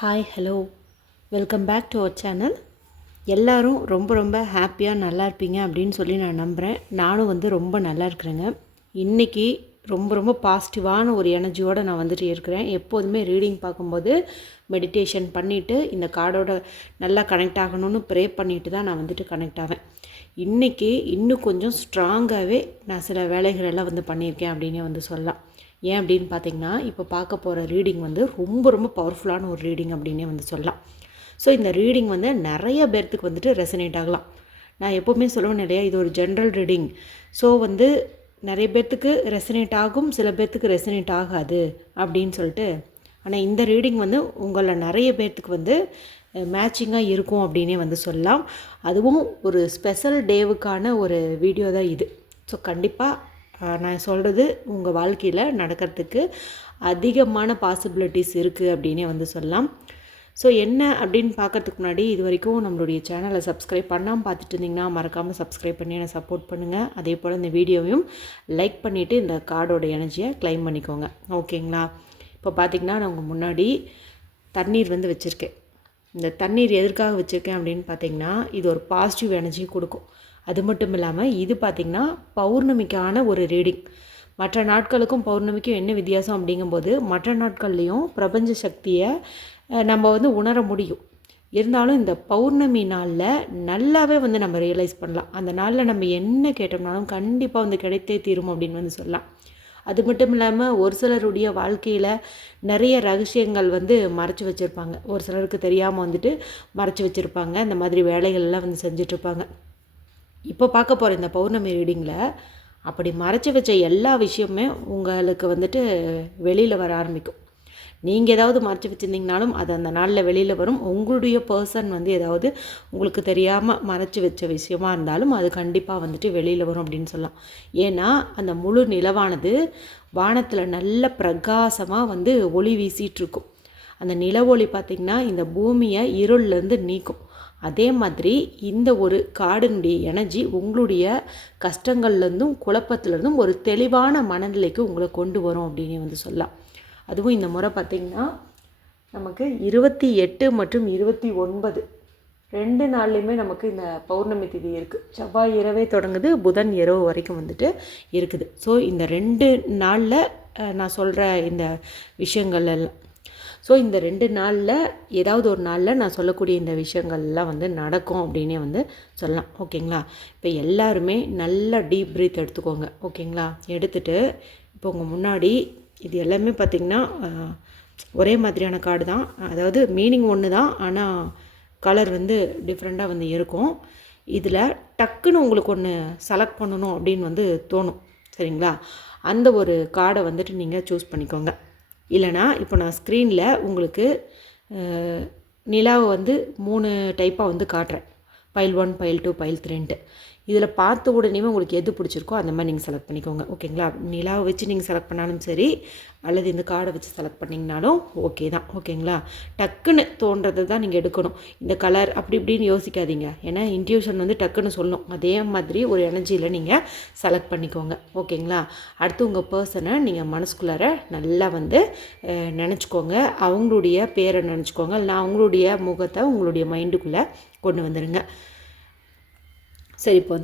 Hi hello welcome back to our channel. எல்லோரும் ரொம்ப ஹாப்பியாக நல்லா இருப்பீங்க அப்படின்னு சொல்லி நான் நம்புகிறேன். நானும் ரொம்ப நல்லா இருக்கிறேங்க. இன்றைக்கி ரொம்ப பாசிட்டிவான ஒரு எனர்ஜியோடு நான் இருக்கிறேன். எப்போதுமே ரீடிங் பார்க்கும்போது மெடிடேஷன் பண்ணிவிட்டு இந்த கார்டோட நல்லா கனெக்ட் ஆகணும்னு ப்ரே பண்ணிவிட்டு தான் நான் கனெக்ட் ஆவேன். இன்றைக்கி இன்னும் கொஞ்சம் ஸ்ட்ராங்காகவே நான் சில வேலைகள் எல்லாம் பண்ணியிருக்கேன் அப்படின்னு சொல்லலாம். ஏன் அப்படின்னு பார்த்திங்கன்னா, இப்போ பார்க்க போகிற ரீடிங் ரொம்ப பவர்ஃபுல்லான ஒரு ரீடிங் அப்படின்னே சொல்லலாம். ஸோ இந்த ரீடிங் நிறைய பேர்த்துக்கு ரெசனேட் ஆகலாம். நான் எப்போவுமே சொல்லுவேன் இல்லையா, இது ஒரு ஜென்ரல் ரீடிங். ஸோ நிறைய பேர்த்துக்கு ரெசனேட் ஆகும், சில பேர்த்துக்கு ரெசனேட் ஆகாது அப்படின்னு சொல்லிட்டு. ஆனால் இந்த ரீடிங் உங்களில் நிறைய பேர்த்துக்கு மேட்சிங்காக இருக்கும் அப்படின்னே சொல்லலாம். அதுவும் ஒரு ஸ்பெஷல் டேவுக்கான ஒரு வீடியோ தான் இது. ஸோ கண்டிப்பாக நான் சொல்கிறது உங்கள் வாழ்க்கையில் நடக்கிறதுக்கு அதிகமான பாசிபிலிட்டிஸ் இருக்குது அப்படின்னே சொல்லலாம். ஸோ என்ன அப்படின்னு பார்க்கறதுக்கு முன்னாடி இது வரைக்கும் நம்மளுடைய சேனலை சப்ஸ்கிரைப் பண்ணாமல் பார்த்துட்டு இருந்திங்கன்னா மறக்காமல் சப்ஸ்கிரைப் பண்ணி என்னை சப்போர்ட் பண்ணுங்கள். அதே போல் இந்த வீடியோவையும் லைக் பண்ணிவிட்டு இந்த கார்டோட எனர்ஜியை கிளைம் பண்ணிக்கோங்க. ஓகேங்களா? இப்போ பார்த்திங்கன்னா நான் உங்கள் முன்னாடி தண்ணீர் வச்சுருக்கேன். இந்த தண்ணீர் எதற்காக வச்சுருக்கேன் அப்படின்னு பார்த்திங்கன்னா, இது ஒரு பாசிட்டிவ் எனர்ஜி கொடுக்கும். அது மட்டும் இல்லாமல் இது பார்த்திங்கன்னா பௌர்ணமிக்கான ஒரு ரீடிங். மற்ற நாட்களுக்கும் பௌர்ணமிக்கும் என்ன வித்தியாசம் அப்படிங்கும்போது, மற்ற நாட்கள்லேயும் பிரபஞ்ச சக்தியை நம்ம உணர முடியும். இருந்தாலும் இந்த பௌர்ணமி நாளில் நல்லாவே நம்ம ரியலைஸ் பண்ணலாம். அந்த நாளில் நம்ம என்ன கேட்டோம்னாலும் கண்டிப்பாக கிடைத்தே தீரும் அப்படின்னு சொல்லலாம். அது மட்டும் இல்லாமல் ஒரு சிலருடைய வாழ்க்கையில் நிறைய ரகசியங்கள் மறைச்சி வச்சுருப்பாங்க. ஒரு சிலருக்கு தெரியாமல் மறைச்சி வச்சுருப்பாங்க. இந்த மாதிரி வேலைகள்லாம் செஞ்சிட்ருப்பாங்க. இப்போ பார்க்க போகிற இந்த பௌர்ணமி ரீடிங்கில் அப்படி மறைச்சி வச்ச எல்லா விஷயமுமே உங்களுக்கு வெளியில் வர ஆரம்பிக்கும். நீங்கள் ஏதாவது மறைச்சி வச்சுருந்தீங்கனாலும் அது அந்த நாளில் வெளியில் வரும். உங்களுடைய பர்சன் ஏதாவது உங்களுக்கு தெரியாமல் மறைச்சி வச்ச விஷயமா இருந்தாலும் அது கண்டிப்பாக வெளியில் வரும் அப்படின்னு சொல்லலாம். ஏன்னா அந்த முழு நிலவானது வானத்தில் நல்ல பிரகாசமாக ஒளி வீசிகிட்ருக்கும். அந்த நில ஒளி பார்த்திங்கன்னா இந்த பூமியை இருள்லேருந்து நீக்கும். அதே மாதிரி இந்த ஒரு கார்டினுடைய எனர்ஜி உங்களுடைய கஷ்டங்கள்லேருந்தும் குழப்பத்துலேருந்தும் ஒரு தெளிவான மனநிலைக்கு உங்களை கொண்டு வரும் அப்படின்னு சொல்லலாம். அதுவும் இந்த முறை பார்த்திங்கன்னா நமக்கு 28 மற்றும் 29 2 நாள்லேயுமே நமக்கு இந்த பௌர்ணமி திதி இருக்குது. செவ்வாய் இரவே தொடங்குது, புதன் இரவு வரைக்கும் இருக்குது. ஸோ இந்த 2 நாளில் நான் சொல்கிற இந்த விஷயங்கள் எல்லாம், ஸோ இந்த 2 நாளில் ஏதாவது ஒரு நாளில் நான் சொல்லக்கூடிய இந்த விஷயங்கள்லாம் நடக்கும் அப்படின்னே சொல்லலாம். ஓகேங்களா? இப்போ எல்லாருமே நல்லா டீப் ப்ரீத் எடுத்துக்கோங்க. ஓகேங்களா? எடுத்துகிட்டு இப்போ உங்கள் முன்னாடி இது எல்லாமே பார்த்திங்கன்னா ஒரே மாதிரியான கார்டு தான். அதாவது மீனிங் ஒன்று தான், ஆனால் கலர் டிஃப்ரெண்ட்டாக இருக்கும். இதில் டக்குன்னு உங்களுக்கு ஒன்று செலக்ட் பண்ணணும் அப்படின்னு தோணும். சரிங்களா? அந்த ஒரு கார்டை நீங்கள் சூஸ் பண்ணிக்கோங்க. இல்லைனா இப்போ நான் ஸ்க்ரீனில் உங்களுக்கு நிலாவை 3 டைப்பாக காட்டுறேன். பைல் 1, பைல் 2, பைல் 3ன்ட்டு. இதில் பார்த்த உடனே உங்களுக்கு எது பிடிச்சிருக்கோ அந்த மாதிரி நீங்கள் செலக்ட் பண்ணிக்கோங்க. ஓகேங்களா? நிலாவை வச்சு நீங்கள் செலக்ட் பண்ணாலும் சரி, அல்லது இந்த கார்டை வச்சு செலக்ட் பண்ணிங்கனாலும் ஓகே தான். ஓகேங்களா? டக்குன்னு தோன்றது தான் நீங்கள் எடுக்கணும். இந்த கலர் அப்படி இப்படின்னு யோசிக்காதீங்க. ஏன்னா இன்ட்யூஷன் டக்குன்னு சொல்லணும். அதே மாதிரி ஒரு எனர்ஜியில் நீங்கள் செலக்ட் பண்ணிக்கோங்க. ஓகேங்களா? அடுத்து உங்கள் பர்சனை நீங்கள் மனசுக்குள்ளார நல்லா நினச்சிக்கோங்க. அவங்களுடைய பேரை நினச்சிக்கோங்க. இல்லை அவங்களுடைய முகத்தை உங்களுடைய மைண்டுக்குள்ளே கொண்டு வந்துடுங்க. சரி, இப்போ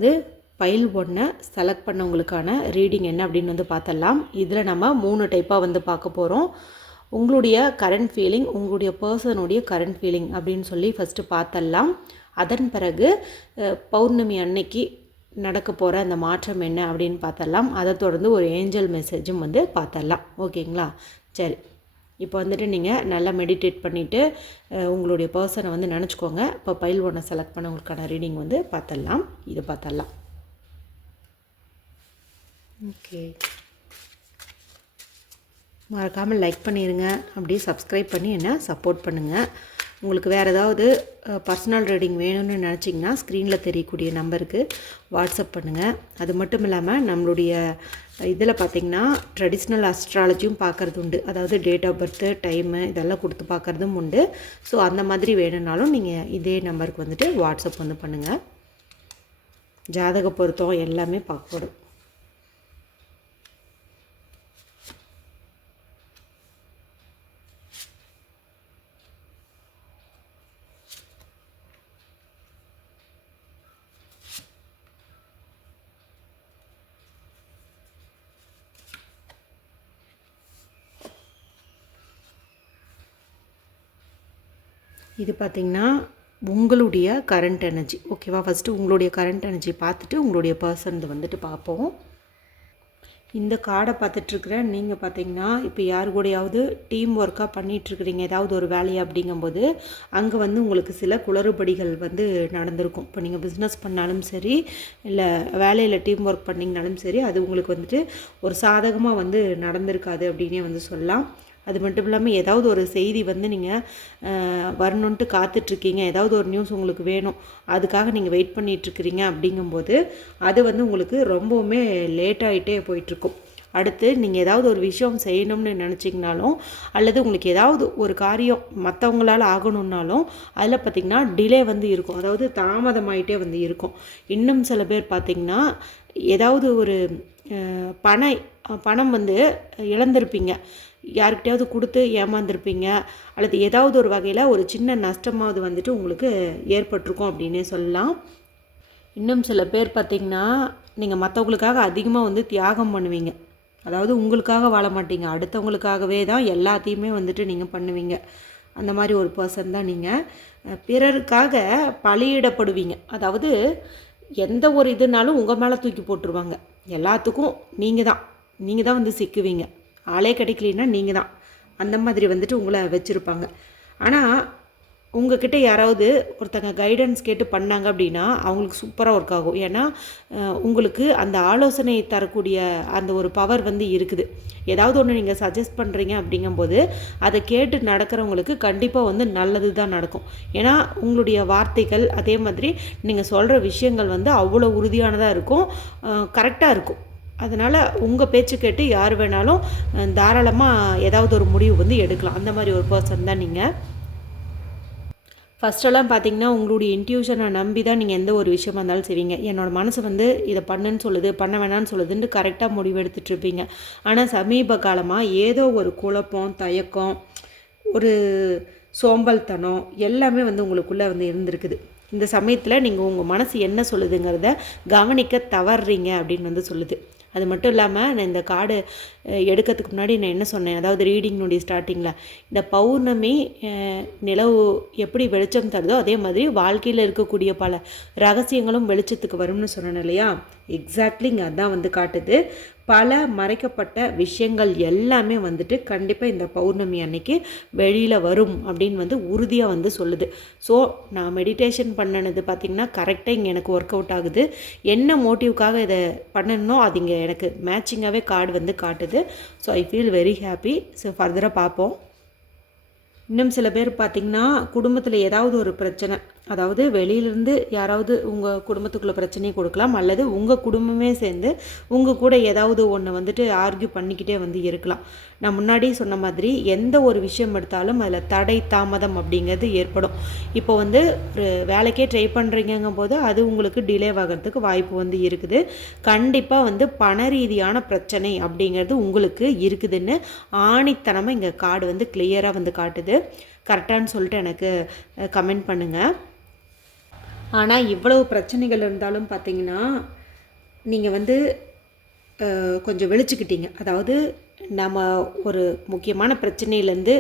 பைல் 1 செலக்ட் பண்ணவங்களுக்கான ரீடிங் என்ன அப்படின்னு பார்த்தரலாம். இதில் நம்ம 3 டைப்பாக பார்க்க போகிறோம். உங்களுடைய கரண்ட் ஃபீலிங், உங்களுடைய பர்சனுடைய கரண்ட் ஃபீலிங் அப்படின்னு சொல்லி ஃபஸ்ட்டு பார்த்தரலாம். அதன் பிறகு பௌர்ணமி அன்னைக்கு நடக்க போகிற அந்த மாற்றம் என்ன அப்படின்னு பார்த்தரலாம். அதை தொடர்ந்து ஒரு ஏஞ்சல் மெசேஜும் பார்த்தரலாம். ஓகேங்களா? சரி, இப்போ நீங்கள் நல்லா மெடிடேட் பண்ணிவிட்டு உங்களுடைய பர்சனை நினச்சிக்கோங்க. இப்போ பைல் 1 செலக்ட் பண்ணவங்களுக்கான ரீடிங் பார்த்தரலாம். இது பார்த்தரலாம். ஓகே, மறக்காமல் லைக் பண்ணிடுங்க. அப்படியே சப்ஸ்கிரைப் பண்ணி என்ன சப்போர்ட் பண்ணுங்கள். உங்களுக்கு வேறு ஏதாவது பர்சனல் ரீடிங் வேணும்னு நினச்சிங்கன்னா ஸ்க்ரீனில் தெரியக்கூடிய நம்பருக்கு வாட்ஸ்அப் பண்ணுங்கள். அது மட்டும் இல்லாமல் நம்மளுடைய இதில் பார்த்திங்கன்னா ட்ரெடிஷ்னல் அஸ்ட்ராலஜியும் பார்க்குறது உண்டு. அதாவது டேட் ஆஃப் பர்த்து, டைமு இதெல்லாம் கொடுத்து பார்க்குறதும் உண்டு. ஸோ அந்த மாதிரி வேணும்னாலும் நீங்கள் இதே நம்பருக்கு வாட்ஸ்அப் பண்ணுங்கள். ஜாதக பொருத்தம் எல்லாமே பார்க்கப்படும். இது பார்த்திங்கன்னா உங்களுடைய கரண்ட் எனர்ஜி. ஓகேவா? ஃபஸ்ட்டு உங்களுடைய கரண்ட் எனர்ஜி பார்த்துட்டு உங்களுடைய பர்சன் வந்துட்டு பார்ப்போம். இந்த கார்டை பார்த்துட்ருக்குற நீங்கள் பார்த்தீங்கன்னா இப்போ யார் கூடயாவது டீம் ஒர்க்காக பண்ணிகிட்ருக்குறீங்க ஏதாவது ஒரு வேலையை அப்படிங்கும்போது அங்கே வந்து உங்களுக்கு சில குளறுபடிகள் வந்து நடந்திருக்கும். இப்போ நீங்கள் பிஸ்னஸ் பண்ணாலும் சரி இல்லை வேலையில் டீம் ஒர்க் பண்ணிங்கனாலும் சரி அது உங்களுக்கு வந்துட்டு ஒரு சாதகமாக வந்து நடந்திருக்காது அப்படின்னே வந்து சொல்லலாம். அது மட்டும் இல்லாமல் ஏதாவது ஒரு செய்தி வந்து நீங்கள் வரணுன்ட்டு காத்துட்ருக்கீங்க, ஏதாவது ஒரு நியூஸ் உங்களுக்கு வேணும், அதுக்காக நீங்கள் வெயிட் பண்ணிகிட்ருக்கிறீங்க அப்படிங்கும்போது அது வந்து உங்களுக்கு ரொம்பவுமே லேட்டாகிட்டே போயிட்டுருக்கும். அடுத்து நீங்கள் ஏதாவது ஒரு விஷயம் செய்யணும்னு நினச்சிங்கனாலும் அல்லது உங்களுக்கு ஏதாவது ஒரு காரியம் மற்றவங்களால் ஆகணுன்னாலும் அதில் பார்த்திங்கன்னா டிலே வந்து இருக்கும், அதாவது தாமதமாயிட்டே வந்து இருக்கும். இன்னும் சில பேர் பார்த்திங்கன்னா ஏதாவது ஒரு பணம் வந்து இழந்திருப்பீங்க, யார்கிட்டையாவது கொடுத்து ஏமாந்துருப்பீங்க அல்லது ஏதாவது ஒரு வகையில் ஒரு சின்ன நஷ்டமாவது வந்துட்டு உங்களுக்கு ஏற்பட்டிருக்கும் அப்படின்னே சொல்லலாம். இன்னும் சில பேர் பார்த்திங்கன்னா நீங்கள் மற்றவங்களுக்காக அதிகமாக வந்து தியாகம் பண்ணுவீங்க, அதாவது உங்களுக்காக வாழ மாட்டீங்க, அடுத்தவங்களுக்காகவே தான் எல்லாத்தையுமே வந்துட்டு நீங்கள் பண்ணுவீங்க. அந்த மாதிரி ஒரு பர்சன் தான் நீங்கள். பிறருக்காக பலியிடப்படுவீங்க, அதாவது எந்த ஒரு இதுனாலும் உங்கள் மேலே தூக்கி போட்டுருவாங்க, எல்லாத்துக்கும் நீங்கள் தான் வந்து சிக்குவீங்க, ஆளே கிடைக்கலன்னா நீங்கள் தான், அந்த மாதிரி வந்துட்டு உங்களை வச்சுருப்பாங்க. ஆனால் உங்ககிட்ட யாராவது ஒருத்தங்க கைடன்ஸ் கேட்டு பண்ணாங்க அப்படின்னா அவங்களுக்கு சூப்பராக ஒர்க் ஆகும். ஏன்னா உங்களுக்கு அந்த ஆலோசனை தரக்கூடிய அந்த ஒரு பவர் வந்து இருக்குது. ஏதாவது ஒன்று நீங்கள் சஜஸ்ட் பண்ணுறீங்க அப்படிங்கும்போது அதை கேட்டு நடக்கிறவங்களுக்கு கண்டிப்பாக வந்து நல்லது தான் நடக்கும். ஏன்னா உங்களுடைய வார்த்தைகள் அதே மாதிரி நீங்கள் சொல்கிற விஷயங்கள் வந்து அவ்வளோ உறுதியானதாக இருக்கும், கரெக்டாக இருக்கும். அதனால் உங்கள் பேச்சு கேட்டு யார் வேணாலும் தாராளமாக ஏதாவது ஒரு முடிவு வந்து எடுக்கலாம். அந்த மாதிரி ஒரு பர்சன் தான் நீங்கள். ஃபஸ்ட்டெல்லாம் பார்த்திங்கன்னா உங்களுடைய இன்ட்யூஷனை நம்பி தான் நீங்கள் எந்த ஒரு விஷயமா இருந்தாலும் செய்வீங்க. என்னோடய மனசு வந்து இதை பண்ணுன்னு சொல்லுது, பண்ண வேணான்னு சொல்லுதுன்னு கரெக்டாக முடிவு எடுத்துகிட்ருப்பீங்க. ஆனால் சமீப காலமாக ஏதோ ஒரு குழப்பம், தயக்கம், ஒரு சோம்பல்தனம் எல்லாமே வந்து உங்களுக்குள்ளே வந்து இருந்திருக்குது. இந்த சமயத்தில் நீங்கள் உங்கள் மனசு என்ன சொல்லுதுங்கிறத கவனிக்க தவறுறீங்க அப்படின்னு வந்து சொல்லுது. அது மட்டும் இல்லாமல் நான் இந்த கார்டு எடுக்கிறதுக்கு முன்னாடி நான் என்ன சொன்னேன், அதாவது ரீடிங்னுடைய ஸ்டார்டிங்கில் இந்த பௌர்ணமி நிலவு எப்படி வெளிச்சம் தருதோ அதே மாதிரி வாழ்க்கையில் இருக்கக்கூடிய பல ரகசியங்களும் வெளிச்சத்துக்கு வரும்னு சொன்னேன் இல்லையா? எக்ஸாக்ட்லி இங்கே அதான் வந்து காட்டுது. பல மறைக்கப்பட்ட விஷயங்கள் எல்லாமே வந்துட்டு கண்டிப்பாக இந்த பௌர்ணமி அன்னைக்கு வெளியில் வரும் அப்படின்னு வந்து உறுதியாக வந்து சொல்லுது. ஸோ நான் மெடிடேஷன் பண்ணினது பார்த்திங்கன்னா கரெக்டாக இங்கே எனக்கு ஒர்க் அவுட் ஆகுது. என்ன மோட்டிவ்க்காக இதை பண்ணணும்னோ அது இங்கே எனக்கு மேட்சிங்காகவே கார்டு வந்து காட்டுது. So I feel very happy. So ஃபர்தராக பார்ப்போம். இன்னும் சில பேர் பார்த்திங்கன்னா குடும்பத்தில் ஏதாவது ஒரு பிரச்சனை, அதாவது வெளியிலேருந்து யாராவது உங்கள் குடும்பத்துக்குள்ளே பிரச்சனையை கொடுக்கலாம் அல்லது உங்கள் குடும்பமே சேர்ந்து உங்கள் கூட ஏதாவது ஒன்று வந்துட்டு ஆர்கியூ பண்ணிக்கிட்டே வந்து இருக்கலாம். நான் முன்னாடி சொன்ன மாதிரி எந்த ஒரு விஷயம் எடுத்தாலும் அதில் தடை தாமதம் அப்படிங்கிறது ஏற்படும். இப்போ வந்து ஒரு வேலைக்கே ட்ரை பண்ணுறீங்கும் போது அது உங்களுக்கு டிலே ஆகிறதுக்கு வாய்ப்பு வந்து இருக்குது. கண்டிப்பாக வந்து பண ரீதியான பிரச்சனை அப்படிங்கிறது உங்களுக்கு இருக்குதுன்னு ஆணித்தனமாக இங்கே கார்டு வந்து கிளியராக வந்து காட்டுது. கரெக்டானு சொல்லிட்டு எனக்கு கமெண்ட் பண்ணுங்கள். ஆனால் இவ்வளவு பிரச்சனைகள் இருந்தாலும் பார்த்தீங்கன்னா நீங்கள் வந்து கொஞ்சம் வெளிச்சுக்கிட்டீங்க, அதாவது நம்ம ஒரு முக்கியமான பிரச்சனையிலேருந்து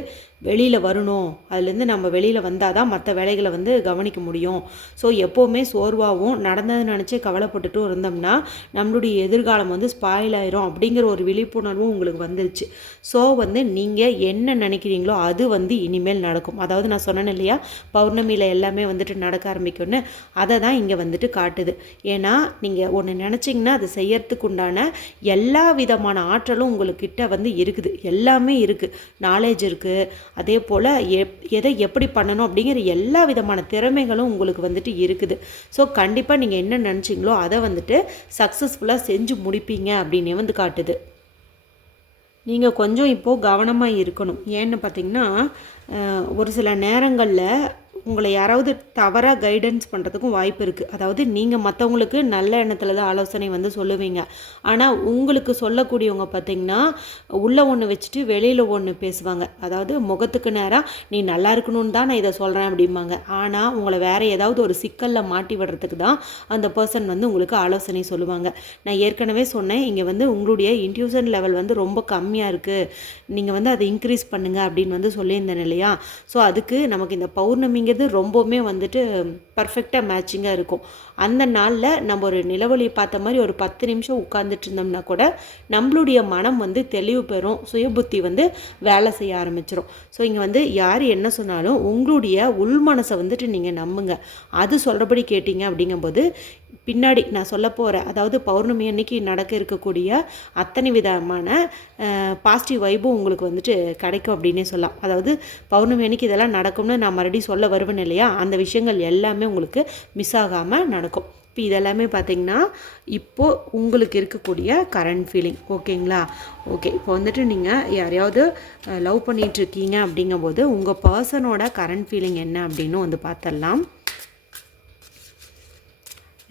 வெளியில் வரணும், அதுலேருந்து நம்ம வெளியில் வந்தால் தான் மற்ற வேலைகளை வந்து கவனிக்க முடியும். ஸோ எப்போவுமே சோர்வாகவும் நடந்ததை நினச்சி கவலைப்பட்டுட்டும் இருந்தோம்னா நம்மளுடைய எதிர்காலம் வந்து ஸ்பாயில் ஆயிரும் அப்படிங்கிற ஒரு விழிப்புணர்வும் உங்களுக்கு வந்துருச்சு. ஸோ வந்து நீங்கள் என்ன நினைக்கிறீங்களோ அது வந்து இனிமேல் நடக்கும். அதாவது நான் சொன்னேன் இல்லையா, பௌர்ணமியில் எல்லாமே வந்துட்டு நடக்க ஆரம்பிக்கும்னு, அதை தான் இங்கே வந்துட்டு காட்டுது. ஏன்னா நீங்கள் ஒன்று நினச்சிங்கன்னா அது செய்யறதுக்கு உண்டான எல்லா விதமான ஆற்றலும் உங்கள்கிட்ட வந்து இருக்குது, எல்லாமே இருக்குது, நாலேஜ் இருக்குது, அதே போல் எதை எப்படி பண்ணணும் அப்படிங்கிற எல்லா விதமான திறமைகளும் உங்களுக்கு வந்துட்டு இருக்குது. ஸோ கண்டிப்பாக நீங்கள் என்ன நினச்சிங்களோ அதை வந்துட்டு சக்ஸஸ்ஃபுல்லாக செஞ்சு முடிப்பீங்க அப்படின்னு வந்து காட்டுது. நீங்கள் கொஞ்சம் இப்போது கவனமாக இருக்கணும். ஏன்னு பார்த்தீங்கன்னா ஒரு சில நேரங்களில் உங்களை யாராவது தவறாக கைடன்ஸ் பண்ணுறதுக்கும் வாய்ப்பு இருக்குது. அதாவது நீங்கள் மற்றவங்களுக்கு நல்ல எண்ணத்தில் தான் ஆலோசனை வந்து சொல்லுவீங்க, ஆனால் உங்களுக்கு சொல்லக்கூடியவங்க பார்த்திங்கன்னா உள்ளே ஒன்று வச்சுட்டு வெளியில் ஒன்று பேசுவாங்க. அதாவது முகத்துக்கு நேராக நீ நல்லா இருக்கணும்னு தான் நான் இதை சொல்கிறேன் அப்படிம்பாங்க, ஆனால் உங்களை வேறு ஏதாவது ஒரு சிக்கலில் மாட்டி விடுறதுக்கு தான் அந்த பர்சன் வந்து உங்களுக்கு ஆலோசனை சொல்லுவாங்க. நான் ஏற்கனவே சொன்னேன், இங்கே வந்து உங்களுடைய இன்ட்யூஷன் லெவல் வந்து ரொம்ப கம்மியாக இருக்குது, நீங்கள் வந்து அதை இன்க்ரீஸ் பண்ணுங்கள் அப்படின்னு வந்து சொல்லியிருந்தேன் இல்லையா? ஸோ அதுக்கு நமக்கு இந்த பௌர்ணமிங்கிறது அமையிறது ரொம்பவுமே வந்துட்டு பர்ஃபெக்டாக மேட்சிங்காக இருக்கும். அந்த நாளில் நம்ம ஒரு நிலவொளி பார்த்த மாதிரி ஒரு 10 நிமிஷம் உட்காந்துட்டு இருந்தோம்னா கூட நம்மளுடைய மனம் வந்து தெளிவு பெறும், சுயபுத்தி வந்து வேலை செய்ய ஆரம்பிச்சிடும். ஸோ இங்கே வந்து யார் என்ன சொன்னாலும் உங்களுடைய உள் மனசை வந்துட்டு நீங்கள் நம்புங்க. அது சொல்கிறபடி கேட்டீங்க அப்படிங்கும்போது பின்னாடி நான் சொல்ல போகிற, அதாவது பௌர்ணமி அன்னைக்கு நடக்க இருக்கக்கூடிய அத்தனை விதமான பாசிட்டிவ் வைபும் உங்களுக்கு வந்துட்டு கிடைக்கும் அப்படின்னே சொல்லலாம். அதாவது பௌர்ணமி அன்னைக்கு இதெல்லாம் நடக்கும்னு நான் மறுபடியும் சொல்ல வருவேன் இல்லையா, அந்த விஷயங்கள் எல்லாமே உங்களுக்கு மிஸ் ஆகாமல் நடக்கும். இப்போ இதெல்லாமே பார்த்திங்கன்னா இப்போது உங்களுக்கு இருக்கக்கூடிய கரண்ட் ஃபீலிங். ஓகேங்களா? ஓகே, இப்போ வந்துட்டு நீங்கள் யாரையாவது லவ் பண்ணிகிட்ருக்கீங்க அப்படிங்கும்போது உங்கள் பர்சனோட கரண்ட் ஃபீலிங் என்ன அப்படின்னு வந்து பார்த்துடலாம்.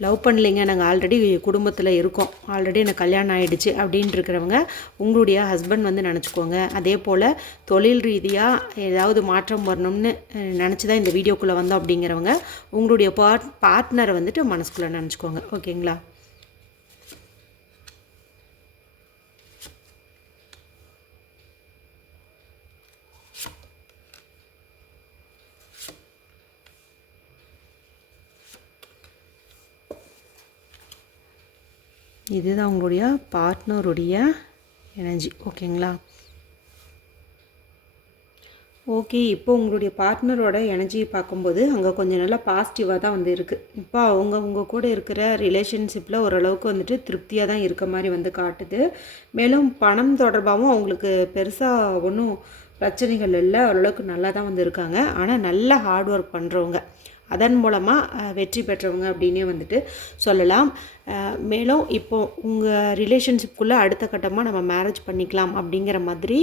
லவ் பண்ணலைங்க, நாங்கள் ஆல்ரெடி குடும்பத்தில் இருக்கோம், ஆல்ரெடி எனக்கு கல்யாணம் ஆகிடுச்சு அப்படின்ட்டு இருக்கிறவங்க உங்களுடைய ஹஸ்பண்ட் வந்து நினச்சிக்கோங்க. அதே போல் தொழில் ரீதியாக ஏதாவது மாற்றம் வரணும்னு நினச்சி தான் இந்த வீடியோக்குள்ளே வந்தோம் அப்படிங்கிறவங்க உங்களுடைய பார்ட்னரை வந்துட்டு மனசுக்குள்ளே நினச்சிக்கோங்க. ஓகேங்களா? இதுதான் உங்களுடைய பார்ட்னருடைய எனர்ஜி. ஓகேங்களா? ஓகே, இப்போ உங்களுடைய பார்ட்னரோட எனர்ஜியை பார்க்கும்போது அங்கே கொஞ்சம் நல்லா பாசிட்டிவாக தான் வந்து இருக்குது. இப்போ உங்கள் கூட இருக்கிற ரிலேஷன்ஷிப்பில் ஓரளவுக்கு வந்துட்டு திருப்தியாக தான் இருக்க மாதிரி வந்து காட்டுது. மேலும் பணம் தொடர்பாகவும் அவங்களுக்கு பெருசாக ஒன்றும் பிரச்சனைகள் இல்லை, ஓரளவுக்கு நல்லா தான் வந்து இருக்காங்க. ஆனால் நல்ல ஹார்ட் ஒர்க் பண்ணுறவங்க, அதன் மூலமாக வெற்றி பெற்றவங்க அப்படின்னே வந்துட்டு சொல்லலாம். மேலும் இப்போது உங்கள் ரிலேஷன்ஷிப்குள்ளே அடுத்த கட்டமாக நம்ம மேரேஜ் பண்ணிக்கலாம் அப்படிங்கிற மாதிரி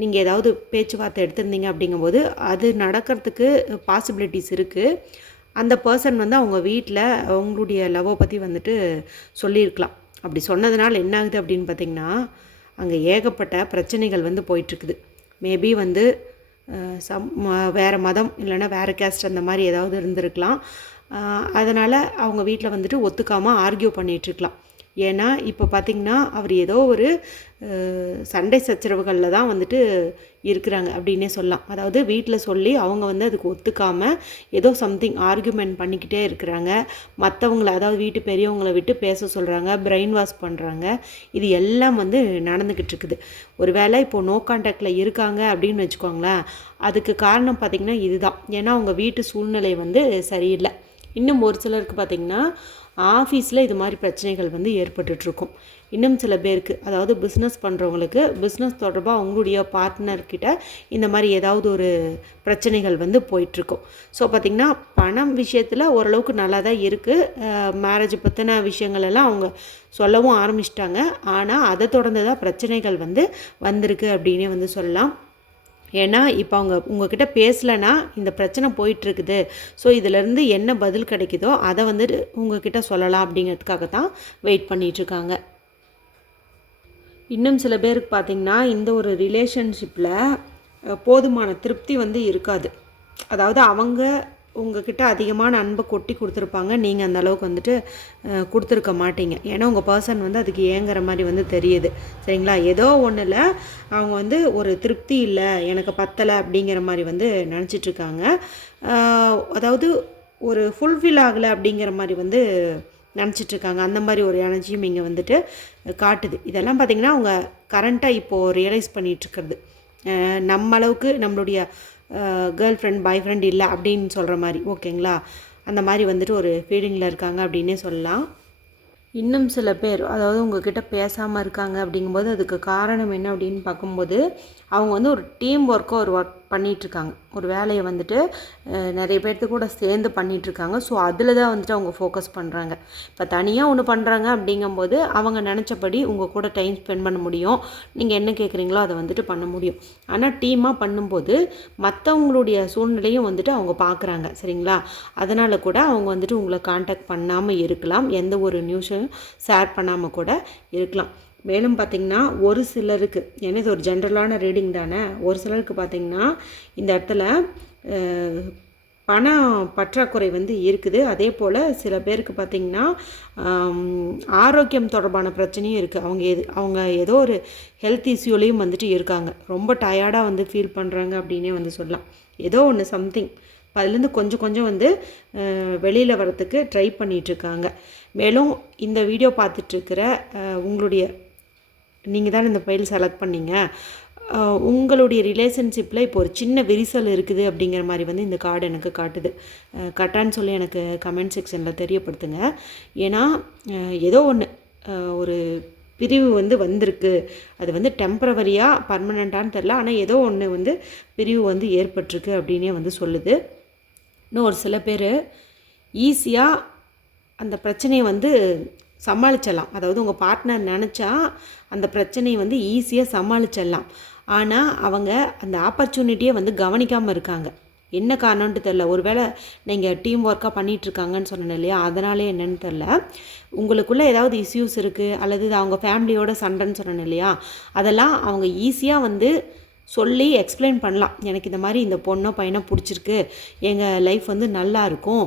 நீங்கள் ஏதாவது பேச்சுவார்த்தை எடுத்திருந்தீங்க அப்படிங்கும்போது அது நடக்கிறதுக்கு பாசிபிலிட்டிஸ் இருக்குது. அந்த பர்சன் வந்து அவங்க வீட்டில் உங்களுடைய லவ்வை பற்றி வந்துட்டு சொல்லியிருக்கலாம். அப்படி சொன்னதுனால என்ன ஆகுது அப்படின்னு பார்த்திங்கன்னா அங்கே ஏகப்பட்ட பிரச்சனைகள் வந்து போயிட்டுருக்குது. மேபி வந்து வேறு மதம் இல்லைன்னா வேறு கேஸ்ட் அந்த மாதிரி ஏதாவது இருந்திருக்கலாம். அதனால் அவங்க வீட்டில் வந்துட்டு ஒத்துக்காமல் ஆர்கியூ பண்ணிகிட்ருக்கலாம். ஏன்னா இப்போ பார்த்திங்கன்னா அவர் ஏதோ ஒரு சண்டை சச்சரவுகளில் தான் வந்துட்டு இருக்கிறாங்க அப்படின்னே சொல்லலாம். அதாவது வீட்டில் சொல்லி அவங்க வந்து அதுக்கு ஒத்துக்காமல் ஏதோ சம்திங் ஆர்கியூமெண்ட் பண்ணிக்கிட்டே இருக்கிறாங்க. மற்றவங்கள, அதாவது வீட்டு பெரியவங்களை விட்டு பேச சொல்கிறாங்க, பிரெயின் வாஷ் பண்ணுறாங்க. இது எல்லாம் வந்து நடந்துக்கிட்டு இருக்குது. ஒரு வேளை இப்போது நோ கான்டாக்டில் இருக்காங்க அப்படின்னு வச்சுக்கோங்களேன், அதுக்கு காரணம் பார்த்திங்கன்னா இதுதான். ஏன்னா அவங்க வீட்டு சூழ்நிலை வந்து சரியில்லை. இன்னும் ஒரு சிலருக்கு பார்த்திங்கன்னா ஆஃபீஸில் இது மாதிரி பிரச்சனைகள் வந்து ஏற்பட்டுருக்கும். இன்னும் சில பேருக்கு, அதாவது பிஸ்னஸ் பண்ணுறவங்களுக்கு பிஸ்னஸ் தொடர்பாக அவங்களுடைய பார்ட்னர்கிட்ட இந்த மாதிரி ஏதாவது ஒரு பிரச்சனைகள் வந்து போயிட்டுருக்கும். ஸோ பார்த்திங்கன்னா பணம் விஷயத்தில் ஓரளவுக்கு நல்லா தான் இருக்குது. மேரேஜ் பற்றின விஷயங்கள் எல்லாம் அவங்க சொல்லவும் ஆரம்பிச்சிட்டாங்க. ஆனால் அதை தொடர்ந்து தான் பிரச்சனைகள் வந்து வந்திருக்கு அப்படின்னே வந்து சொல்லலாம். ஏன்னா இப்போ அவங்க உங்ககிட்ட பேசலைன்னா இந்த பிரச்சனை போயிட்டுருக்குது, ஸோ இதிலேருந்து என்ன பதில் கிடைக்குதோ அதை வந்துட்டு உங்ககிட்ட சொல்லலாம் அப்படிங்கிறதுக்காக தான் வெயிட் பண்ணிகிட்ருக்காங்க. இன்னும் சில பேருக்கு பார்த்திங்கன்னா இந்த ஒரு ரிலேஷன்ஷிப்பில் போதுமான திருப்தி வந்து இருக்காது. அதாவது அவங்க உங்ககிட்ட அதிகமான அன்பை கொட்டி கொடுத்துருப்பாங்க, நீங்கள் அந்த அளவுக்கு வந்துட்டு கொடுத்துருக்க மாட்டீங்க. ஏன்னா உங்கள் பர்சன் வந்து அதுக்கு ஏங்குற மாதிரி வந்து தெரியுது. சரிங்களா? ஏதோ ஒன்றில் அவங்க வந்து ஒரு திருப்தி இல்லை, எனக்கு பத்தலை அப்படிங்கிற மாதிரி வந்து நினச்சிட்ருக்காங்க. அதாவது ஒரு ஃபுல்ஃபில் ஆகலை அப்படிங்கிற மாதிரி வந்து நினச்சிட்ருக்காங்க. அந்த மாதிரி ஒரு எனர்ஜியும் இங்கே வந்துட்டு காட்டுது. இதெல்லாம் பார்த்திங்கன்னா அவங்க கரண்ட்டாக இப்போது ரியலைஸ் பண்ணிகிட்ருக்கிறது. நம்ம அளவுக்கு நம்மளுடைய கேர்ள் ஃப்ரெண்ட் பாய் ஃப்ரெண்ட் இல்லை அப்படின்னு சொல்கிற மாதிரி. ஓகேங்களா? அந்த மாதிரி வந்துட்டு ஒரு ஃபீலிங்கில் இருக்காங்க அப்படின்னே சொல்லலாம். இன்னும் சில பேர், அதாவது உங்ககிட்ட பேசாமல் இருக்காங்க அப்படிங்கும்போது அதுக்கு காரணம் என்ன அப்படின்னு பார்க்கும்போது அவங்க வந்து ஒரு டீம் ஒர்க்காக ஒரு ஒர்க் பண்ணிகிட்ருக்காங்க. ஒரு வேலையை வந்துட்டு நிறைய பேர்த்து கூட சேர்ந்து பண்ணிகிட்ருக்காங்க. ஸோ அதில் தான் வந்துட்டு அவங்க ஃபோக்கஸ் பண்ணுறாங்க. இப்போ தனியாக ஒன்று பண்ணுறாங்க அப்படிங்கும்போது அவங்க நினச்சபடி உங்கள் கூட டைம் ஸ்பெண்ட் பண்ண முடியும், நீங்கள் என்ன கேட்குறீங்களோ அதை வந்துட்டு பண்ண முடியும். ஆனால் டீமாக பண்ணும்போது மற்றவங்களுடைய சூழ்நிலையும் வந்துட்டு அவங்க பார்க்குறாங்க. சரிங்களா? அதனால் கூட அவங்க வந்துட்டு உங்களை காண்டாக்ட் பண்ணாமல் இருக்கலாம், எந்த ஒரு நியூஸும் ஷேர் பண்ணாமல் கூட இருக்கலாம். மேலும் பார்த்திங்கன்னா ஒரு சிலருக்கு, ஏன்னா இது ஒரு ஜென்ரலான ரீடிங் தானே, ஒரு சிலருக்கு பார்த்திங்கன்னா இந்த இடத்துல பண பற்றாக்குறை வந்து இருக்குது. அதே போல் சில பேருக்கு பார்த்திங்கன்னா ஆரோக்கியம் தொடர்பான பிரச்சனையும் இருக்குது. அவங்க ஏதோ ஒரு ஹெல்த் இஷ்யூலையும் வந்துட்டு இருக்காங்க. ரொம்ப டயர்டாக வந்து ஃபீல் பண்ணுறாங்க அப்படின்னே வந்து சொல்லலாம். ஏதோ ஒன்று சம்திங் அதுலேருந்து கொஞ்சம் கொஞ்சம் வந்து வெளியில் வரத்துக்கு ட்ரை பண்ணிகிட்ருக்காங்க. மேலும் இந்த வீடியோ பார்த்துட்ருக்கிற உங்களுடைய நீங்கள் தானே இந்த பைல் செலக்ட் பண்ணீங்க, உங்களுடைய ரிலேஷன்ஷிப்பில் இப்போ ஒரு சின்ன விரிசல் இருக்குது அப்படிங்கிற மாதிரி வந்து இந்த கார்டு எனக்கு காட்டுது. கட்டான்னு சொல்லி எனக்கு கமெண்ட் செக்ஷனில் தெரியப்படுத்துங்க. ஏன்னா ஏதோ ஒன்று ஒரு பிரிவு வந்து வந்திருக்கு. அது வந்து டெம்பரவரியாக பர்மனெண்ட்டான்னு தெரில, ஆனால் ஏதோ ஒன்று வந்து பிரிவு வந்து ஏற்பட்டிருக்கு அப்படின்னே வந்து சொல்லுது. இன்னும் ஒரு சில பேர் ஈஸியாக அந்த பிரச்சனையை வந்து சமாளிச்சிடலாம். அதாவது உங்கள் பார்ட்னர் நினச்சா அந்த பிரச்சனையை வந்து ஈஸியாக சமாளிச்சிடலாம். ஆனால் அவங்க அந்த ஆப்பர்ச்சுனிட்டியை வந்து கவனிக்காமல் இருக்காங்க. என்ன காரணம்ன்ட்டு தெரில. ஒருவேளை நீங்கள் டீம் ஒர்க்காக பண்ணிகிட்ருக்காங்கன்னு சொன்னேன் இல்லையா, அதனாலே என்னன்னு தெரில. உங்களுக்குள்ளே ஏதாவது இஷ்யூஸ் இருக்குது, அல்லது அவங்க ஃபேமிலியோட சண்டைன்னு சொன்னேன் இல்லையா, அதெல்லாம் அவங்க ஈஸியாக வந்து சொல்லி எக்ஸ்பிளைன் பண்ணலாம். எனக்கு இந்த மாதிரி இந்த பொண்ணோ பையனோ பிடிச்சிருக்கு, எங்கள் லைஃப் வந்து நல்லா இருக்கும்,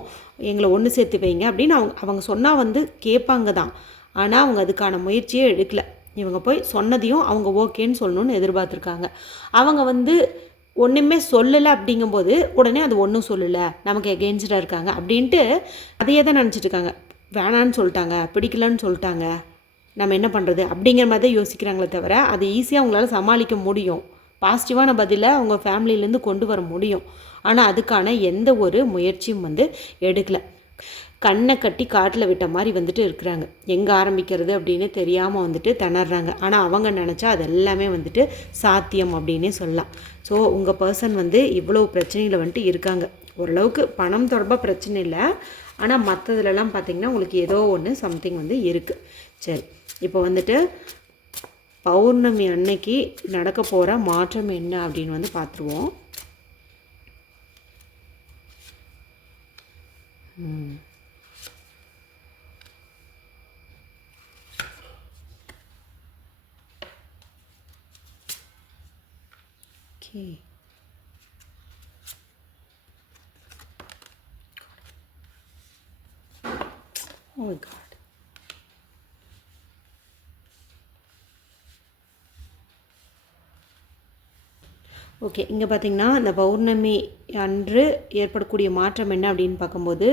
எங்களை ஒன்று சேர்த்து வைங்க அப்படின்னு அவங்க சொன்னால் வந்து கேட்பாங்க தான். ஆனால் அவங்க அதுக்கான முயற்சியே எடுக்கலை. இவங்க போய் சொன்னதையும் அவங்க ஓகேன்னு சொல்லணும்னு எதிர்பார்த்துருக்காங்க. அவங்க வந்து ஒன்றுமே சொல்லலை அப்படிங்கும்போது உடனே அது ஒன்றும் சொல்லலை, நமக்கு எகெயின்ஸ்டாக இருக்காங்க அப்படின்ட்டு அதையே தான் நினச்சிட்ருக்காங்க. வேணான்னு சொல்லிட்டாங்க, பிடிக்கலன்னு சொல்லிட்டாங்க, நம்ம என்ன பண்ணுறது அப்படிங்கிற மாதிரி தான் யோசிக்கிறாங்களே தவிர அது ஈஸியாக அவங்களால சமாளிக்க முடியும். பாசிட்டிவான பதிலை அவங்க ஃபேமிலியிலேருந்து கொண்டு வர முடியும். ஆனால் அதுக்கான எந்த ஒரு முயற்சியும் வந்து எடுக்கலை. கண்ணை கட்டி காட்டில் விட்ட மாதிரி வந்துட்டு இருக்கிறாங்க. எங்கே ஆரம்பிக்கிறது அப்படின்னு தெரியாமல் வந்துட்டு திணறாங்க. ஆனால் அவங்க நினச்சா அது எல்லாமே வந்துட்டு சாத்தியம் அப்படின்னே சொல்லலாம். ஸோ உங்கள் பர்சன் வந்து இவ்வளோ பிரச்சனையில் வந்துட்டு இருக்காங்க. ஓரளவுக்கு பணம் தொடர்பாக பிரச்சனை இல்லை, ஆனால் மற்றதுலலாம் பார்த்திங்கன்னா உங்களுக்கு ஏதோ ஒன்று சம்திங் வந்து இருக்குது. சரி, இப்போ வந்துட்டு பௌர்ணமி அன்னைக்கு நடக்க போகிற மாற்றம் என்ன அப்படின்னு வந்து பார்த்துருவோம். Okay, oh my God. Okay, இங்கே பார்த்திங்கன்னா இந்த பௌர்ணமி அன்று ஏற்படக்கூடிய மாற்றம் என்ன அப்படின்னு பார்க்கும்போது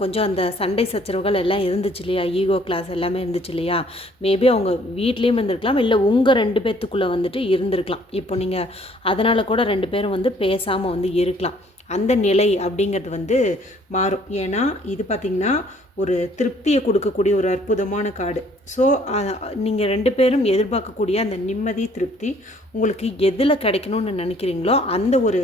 கொஞ்சம் அந்த சண்டை சச்சரவுகள் எல்லாம் இருந்துச்சு இல்லையா, ஈகோ கிளாஸ் எல்லாமே இருந்துச்சு இல்லையா, மேபி அவங்க வீட்லேயும் இருந்திருக்கலாம், இல்லை உங்கள் 2 பேர்த்துக்குள்ளே வந்துட்டு இருந்திருக்கலாம். இப்போ நீங்கள் அதனால் கூட 2 பேரும் வந்து பேசாமல் வந்து இருக்கலாம். அந்த நிலை அப்படிங்கிறது வந்து மாறும். ஏன்னா இது பார்த்திங்கன்னா ஒரு திருப்தியை கொடுக்கக்கூடிய ஒரு அற்புதமான கார்டு. ஸோ நீங்கள் 2 பேரும் எதிர்பார்க்கக்கூடிய அந்த நிம்மதி, திருப்தி உங்களுக்கு எதில் கிடைக்கணும்னு நினைக்கிறீங்களோ அந்த ஒரு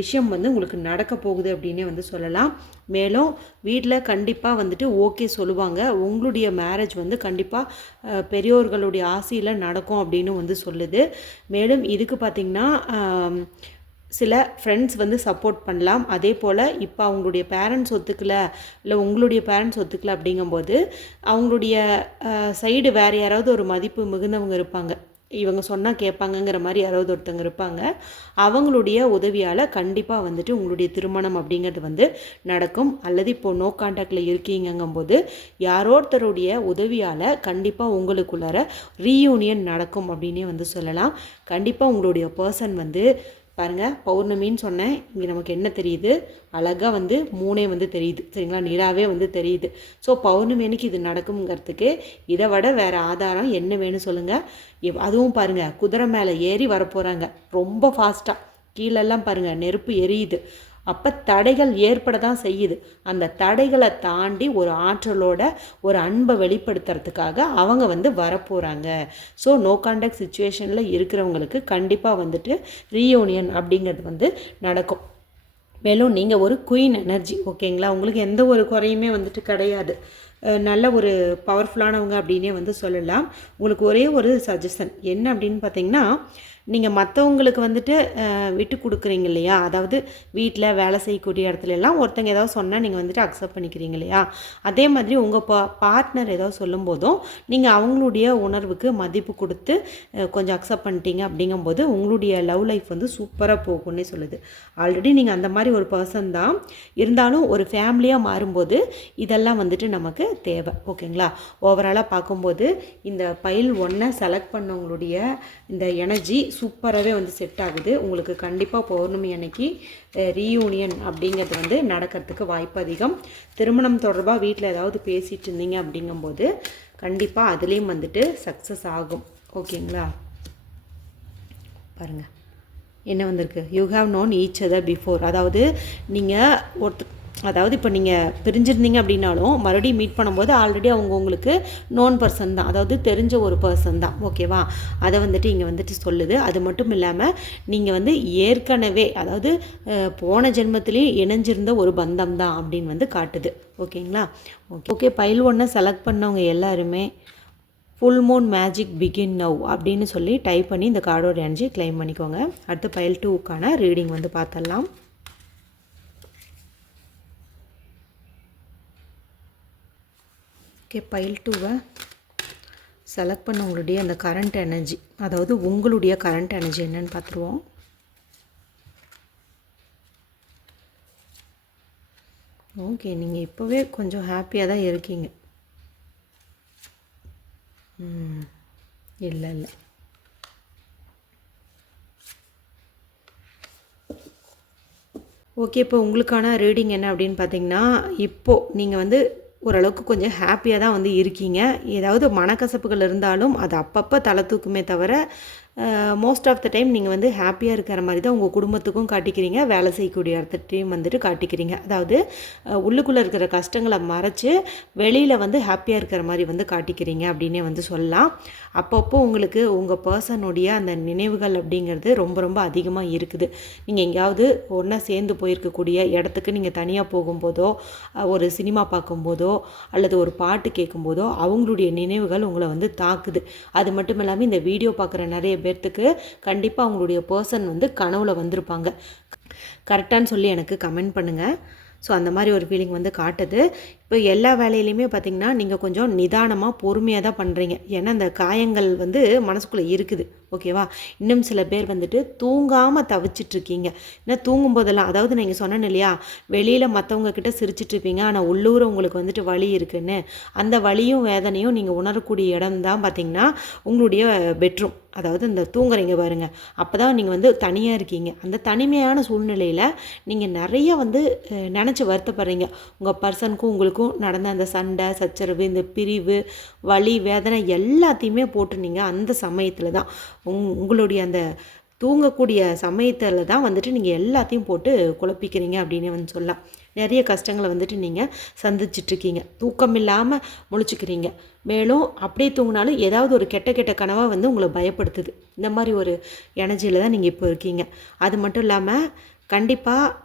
விஷயம் வந்து உங்களுக்கு நடக்க போகுது அப்படின்னே வந்து சொல்லலாம். மேலும் வீட்டில் கண்டிப்பாக வந்துட்டு ஓகே சொல்லுவாங்க. உங்களுடைய மேரேஜ் வந்து கண்டிப்பாக பெரியோர்களுடைய ஆசையில் நடக்கும் அப்படின்னு வந்து சொல்லுது. மேலும் இதுக்கு பார்த்திங்கன்னா சில ஃப்ரெண்ட்ஸ் வந்து சப்போர்ட் பண்ணலாம். அதே போல் இப்போ அவங்களுடைய பேரண்ட்ஸ் ஒத்துக்கலை, இல்லை உங்களுடைய பேரண்ட்ஸ் ஒத்துக்கலை அப்படிங்கும்போது அவங்களுடைய சைடு வேறு யாராவது ஒரு மதிப்பு மிகுந்தவங்க இருப்பாங்க, இவங்க சொன்னால் கேட்பாங்கங்கிற மாதிரி யாராவது ஒருத்தவங்க இருப்பாங்க. அவங்களுடைய உதவியால் கண்டிப்பாக வந்துட்டு உங்களுடைய திருமணம் அப்படிங்கிறது வந்து நடக்கும். அல்லது இப்போது நோ கான்டாக்டில் இருக்கீங்கங்கும்போது யாரோருத்தருடைய உதவியால் கண்டிப்பாக உங்களுக்குள்ளார ரீயூனியன் நடக்கும் அப்படின்னே வந்து சொல்லலாம். கண்டிப்பாக உங்களுடைய பர்சன் வந்து பாருங்கள், பௌர்ணமின்னு சொன்னேன், இங்கே நமக்கு என்ன தெரியுது, அழகாக வந்து 3 வந்து தெரியுது சரிங்களா, நிலாவே வந்து தெரியுது. ஸோ பௌர்ணமி அன்னைக்கு இது நடக்குங்கிறதுக்கு இதை விட வேறு ஆதாரம் என்ன வேணும் சொல்லுங்கள். அதுவும் பாருங்கள், குதிரை மேலே ஏறி வரப்போகிறாங்க ரொம்ப ஃபாஸ்ட்டாக. கீழெல்லாம் பாருங்கள் நெருப்பு எரியுது. அப்போ தடைகள் ஏற்பட தான் செய்யுது. அந்த தடைகளை தாண்டி ஒரு ஆற்றலோட ஒரு அன்பை வெளிப்படுத்துறதுக்காக அவங்க வந்து வரப்போகிறாங்க. ஸோ நோ கான்டாக்ட் சுச்சுவேஷனில் இருக்கிறவங்களுக்கு கண்டிப்பாக வந்துட்டு ரீயூனியன் அப்படிங்கிறது வந்து நடக்கும். மேலும் நீங்கள் ஒரு குயின் எனர்ஜி, ஓகேங்களா, உங்களுக்கு எந்த ஒரு குறையுமே வந்துட்டு கிடையாது. நல்ல ஒரு பவர்ஃபுல்லானவங்க அப்படின்னே வந்து சொல்லலாம். உங்களுக்கு ஒரே ஒரு சஜஷன் என்ன அப்படின்னு பார்த்தீங்கன்னா, நீங்கள் மற்றவங்களுக்கு வந்துட்டு விட்டு கொடுக்குறீங்க இல்லையா, அதாவது வீட்டில் வேலை செய்யக்கூடிய இடத்துல எல்லாம் ஒருத்தங்க ஏதாவது சொன்னால் நீங்கள் வந்துட்டு அக்செப்ட் பண்ணிக்கிறீங்க இல்லையா, அதே மாதிரி உங்கள் பார்ட்னர் ஏதாவது சொல்லும்போதும் நீங்கள் அவங்களுடைய உணர்வுக்கு மதிப்பு கொடுத்து கொஞ்சம் அக்செப்ட் பண்ணிட்டீங்க அப்படிங்கும்போது உங்களுடைய லவ் லைஃப் வந்து சூப்பராக போகும்னே சொல்லுது. ஆல்ரெடி நீங்கள் அந்த மாதிரி ஒரு பர்சன் தான், இருந்தாலும் ஒரு ஃபேமிலியாக மாறும்போது இதெல்லாம் வந்துட்டு நமக்கு தேவை. ஓகேங்களா, ஓவராலாக பார்க்கும்போது இந்த பைல் 1 செலக்ட் பண்ணவங்களுடைய இந்த எனர்ஜி சூப்பராகவே வந்து செட் ஆகுது. உங்களுக்கு கண்டிப்பாக பௌர்ணமி அன்னைக்கு ரீயூனியன் அப்படிங்கிறது வந்து நடக்கிறதுக்கு வாய்ப்பு அதிகம். திருமணம் தொடர்பாக வீட்டில் ஏதாவது பேசிகிட்டு இருந்தீங்க அப்படிங்கும்போது கண்டிப்பாக அதுலேயும் வந்துட்டு சக்ஸஸ் ஆகும். ஓகேங்களா? பாருங்கள் என்ன வந்திருக்கு, you have known each other before. அதாவது நீங்கள் அதாவது இப்போ நீங்கள் பிரிஞ்சிருந்தீங்க அப்படின்னாலும் மறுபடியும் மீட் பண்ணும்போது ஆல்ரெடி அவங்க உங்களுக்கு நோன் பர்சன் தான், அதாவது தெரிஞ்ச ஒரு பர்சன் தான். ஓகேவா? அதை வந்துட்டு இங்கே வந்துட்டு சொல்லுது. அது மட்டும் இல்லாமல் நீங்கள் வந்து ஏற்கனவே அதாவது போன ஜென்மத்திலையும் இணைஞ்சிருந்த ஒரு பந்தம் தான் அப்படின்னு வந்து காட்டுது. ஓகேங்களா? ஓகே பைல் 1 செலக்ட் பண்ணவங்க எல்லாருமே full Moon magic begin now அப்படின்னு சொல்லி டைப் பண்ணி இந்த கார்டோட எனர்ஜி கிளைம் பண்ணிக்கோங்க. அடுத்து பைல் 2க்கான ரீடிங் வந்து பார்த்துடலாம். ஓகே பைல் 2வை செலக்ட் பண்ண உங்களுடைய அந்த கரண்ட் எனர்ஜி, அதாவது உங்களுடைய கரண்ட் எனர்ஜி என்னன்னு பார்த்துருவோம். ஓகே நீங்கள் இப்போவே கொஞ்சம் ஹாப்பியாக தான் இருக்கீங்க. இல்லை ஓகே இப்போ உங்களுக்கான ரீடிங் என்ன அப்படின்னு பார்த்தீங்கன்னா, இப்போது நீங்கள் வந்து ஓரளவுக்கு கொஞ்சம் ஹாப்பியாக தான் வந்து இருக்கீங்க. ஏதாவது மனக்கசப்புகள் இருந்தாலும் அது அப்பப்போ தலை தூக்குமே தவிர மோஸ்ட் ஆஃப் த டைம் நீங்கள் வந்து ஹாப்பியாக இருக்கிற மாதிரி தான் உங்கள் குடும்பத்துக்கும் காட்டிக்கிறீங்க, வேலை செய்யக்கூடிய இடத்துட்டையும் வந்துட்டு காட்டிக்கிறீங்க. அதாவது உள்ளுக்குள்ளே இருக்கிற கஷ்டங்களை மறைச்சி வெளியில் வந்து ஹாப்பியாக இருக்கிற மாதிரி வந்து காட்டிக்கிறீங்க அப்படின்னே வந்து சொல்லலாம். அப்பப்போ உங்களுக்கு உங்கள் பர்சனுடைய அந்த நினைவுகள் அப்படிங்கிறது ரொம்ப ரொம்ப அதிகமாக இருக்குது. நீங்கள் எங்கேயாவது ஒன்றா சேர்ந்து போயிருக்கக்கூடிய இடத்துக்கு நீங்கள் தனியாக போகும்போதோ, ஒரு சினிமா பார்க்கும்போதோ, அல்லது ஒரு பாட்டு கேட்கும்போதோ அவங்களுடைய நினைவுகள் உங்களை வந்து தாக்குது. அது மட்டும் இல்லாமல் இந்த வீடியோ பார்க்குற நிறைய பேர்த்துக்கு கண்டிப்பாக அவங்களுடைய பர்சன் வந்து கனவுல வந்திருப்பாங்க. கரெக்டான்னு சொல்லி எனக்கு கமெண்ட் பண்ணுங்கள். ஸோ அந்த மாதிரி ஒரு ஃபீலிங் வந்து காட்டுது. இப்போ எல்லா வேலையிலையுமே பார்த்திங்கன்னா நீங்கள் கொஞ்சம் நிதானமாக பொறுமையாக தான் பண்ணுறீங்க. ஏன்னா அந்த காயங்கள் வந்து மனசுக்குள்ளே இருக்குது. ஓகேவா? இன்னும் சில பேர் வந்துட்டு தூங்காமல் தவிச்சிட்ருக்கீங்க. ஏன்னா தூங்கும்போதெல்லாம் அதாவது நீங்கள் சொன்னேன்னு இல்லையா, வெளியில் மற்றவங்க கிட்ட சிரிச்சிட்ருப்பீங்க, ஆனால் உள்ளூர் உங்களுக்கு வந்துட்டு வலி இருக்குதுன்னு. அந்த வலியும் வேதனையும் நீங்கள் உணரக்கூடிய இடம் தான் பார்த்திங்கன்னா உங்களுடைய பெட்ரூம். அதாவது இந்த தூங்குறீங்க பாருங்கள், அப்போ தான் நீங்கள் வந்து தனியாக இருக்கீங்க. அந்த தனிமையான சூழ்நிலையில் நீங்கள் நிறைய வந்து நினச்சி வருத்தப்படுறீங்க. உங்கள் பர்சனுக்கும் உங்களுக்கும் நடந்த அந்த சண்டை சச்சரவு, இந்த பிரிவு, வலி, வேதனை எல்லாத்தையுமே போட்டு நீங்கள் அந்த சமயத்தில் தான் உங்களுடைய அந்த தூங்கக்கூடிய சமயத்தில் தான் வந்துட்டு நீங்கள் எல்லாத்தையும் போட்டு குழப்பிக்கிறீங்க அப்படின்னு வந்து சொல்லலாம். நிறைய கஷ்டங்களை வந்துட்டு நீங்கள் சந்திச்சிட்ருக்கீங்க, தூக்கம் இல்லாமல் முழிச்சுக்கிறீங்க. மேலும் அப்படியே தூங்கினாலும் ஏதாவது ஒரு கெட்ட கெட்ட கனவாக வந்து உங்களை பயப்படுத்துது. இந்த மாதிரி ஒரு எனர்ஜியில் தான் நீங்கள் இப்போ இருக்கீங்க. அது மட்டும் இல்லாமல் கண்டிப்பாக